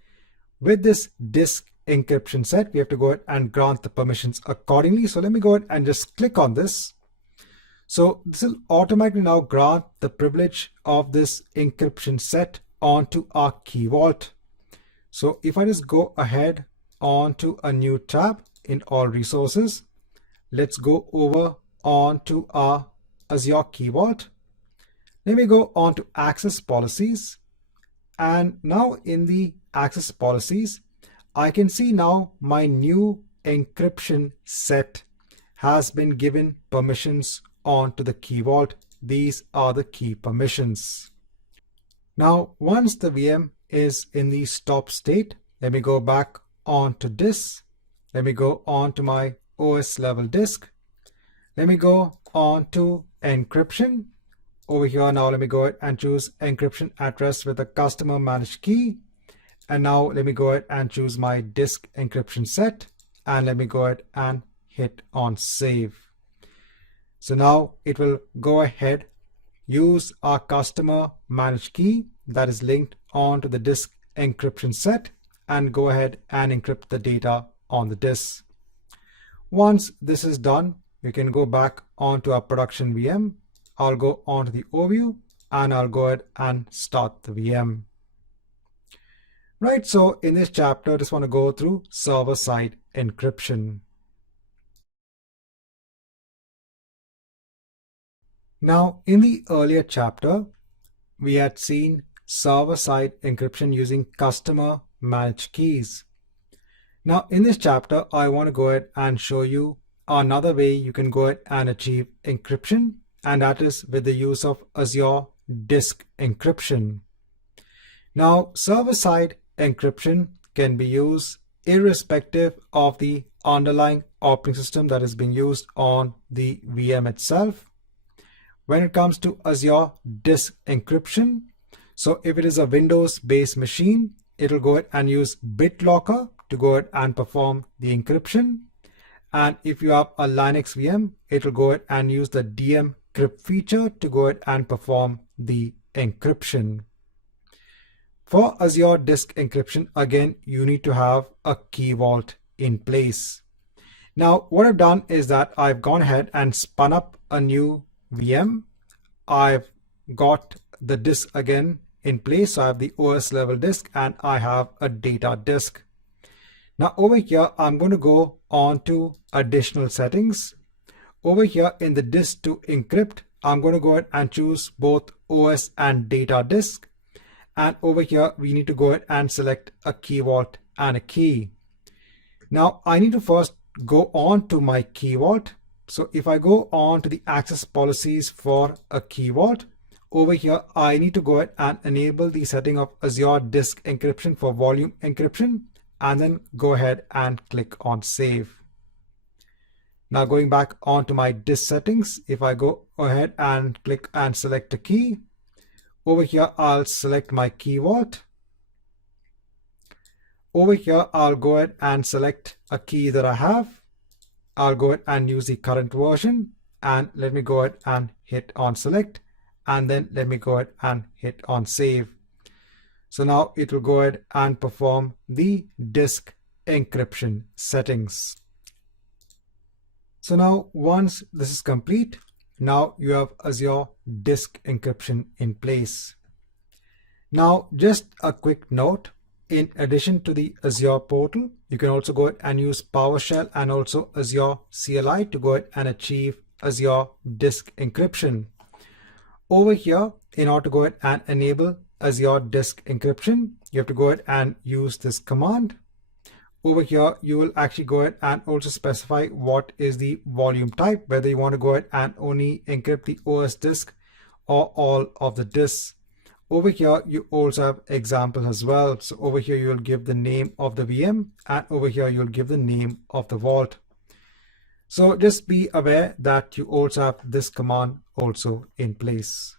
with this disk encryption set, we have to go ahead and grant the permissions accordingly. So let me go ahead and just click on this. So this will automatically now grant the privilege of this encryption set onto our key vault. So if I just go ahead onto a new tab in all resources, let's go over onto our Azure Key Vault. Let me go on to access policies. And now in the access policies, I can see now my new encryption set has been given permissions onto the key vault. These are the key permissions. Now, once the VM is in the stop state, let me go back onto disk. Let me go on to my OS level disk. Let me go on to encryption. Over here now, let me go ahead and choose encryption address with a customer managed key. And now let me go ahead and choose my disk encryption set. And let me go ahead and hit on save. So now it will go ahead, use our customer managed key that is linked onto the disk encryption set, and go ahead and encrypt the data on the disk. Once this is done, we can go back onto our production VM. I'll go onto the overview. and I'll go ahead and start the VM. Right, so in this chapter, I just want to go through server-side encryption. Now, in the earlier chapter, we had seen server-side encryption using customer managed keys. Now, in this chapter, I want to go ahead and show you another way you can go ahead and achieve encryption, and that is with the use of Azure Disk Encryption. Now, server-side encryption can be used irrespective of the underlying operating system that is being used on the VM itself. When it comes to Azure Disk Encryption, so if it is a Windows-based machine, it'll go ahead and use BitLocker to go ahead and perform the encryption. And if you have a Linux VM, it'll go ahead and use the DMCrypt feature to go ahead and perform the encryption. For Azure Disk Encryption, again, you need to have a key vault in place. Now, what I've done is that I've gone ahead and spun up a new VM. I've got the disk again in place. So I have the OS level disk and I have a data disk. Now over here, I'm going to go on to additional settings. Over here in the disk to encrypt, I'm going to go ahead and choose both OS and data disk. And over here, we need to go ahead and select a key vault and a key. Now I need to first go on to my key vault. So if I go on to the access policies for a key vault, over here, I need to go ahead and enable the setting of Azure Disk Encryption for volume encryption, and then go ahead and click on save. Now going back onto my disk settings, if I go ahead and click and select a key, over here, I'll select my key vault. Over here, I'll go ahead and select a key that I have. I'll go ahead and use the current version, and let me go ahead and hit on select, and then let me go ahead and hit on save. So now it will go ahead and perform the disk encryption settings. So now once this is complete, now you have Azure Disk Encryption in place. Now just a quick note, in addition to the Azure portal, you can also go ahead and use PowerShell and also Azure CLI to go ahead and achieve Azure Disk Encryption. Over here, in order to go ahead and enable Azure Disk Encryption, you have to go ahead and use this command. Over here, you will actually go ahead and also specify what is the volume type, whether you want to go ahead and only encrypt the OS disk or all of the disks. Over here, you also have examples as well. So over here, you'll give the name of the VM, and over here, you'll give the name of the vault. So just be aware that you also have this command also in place.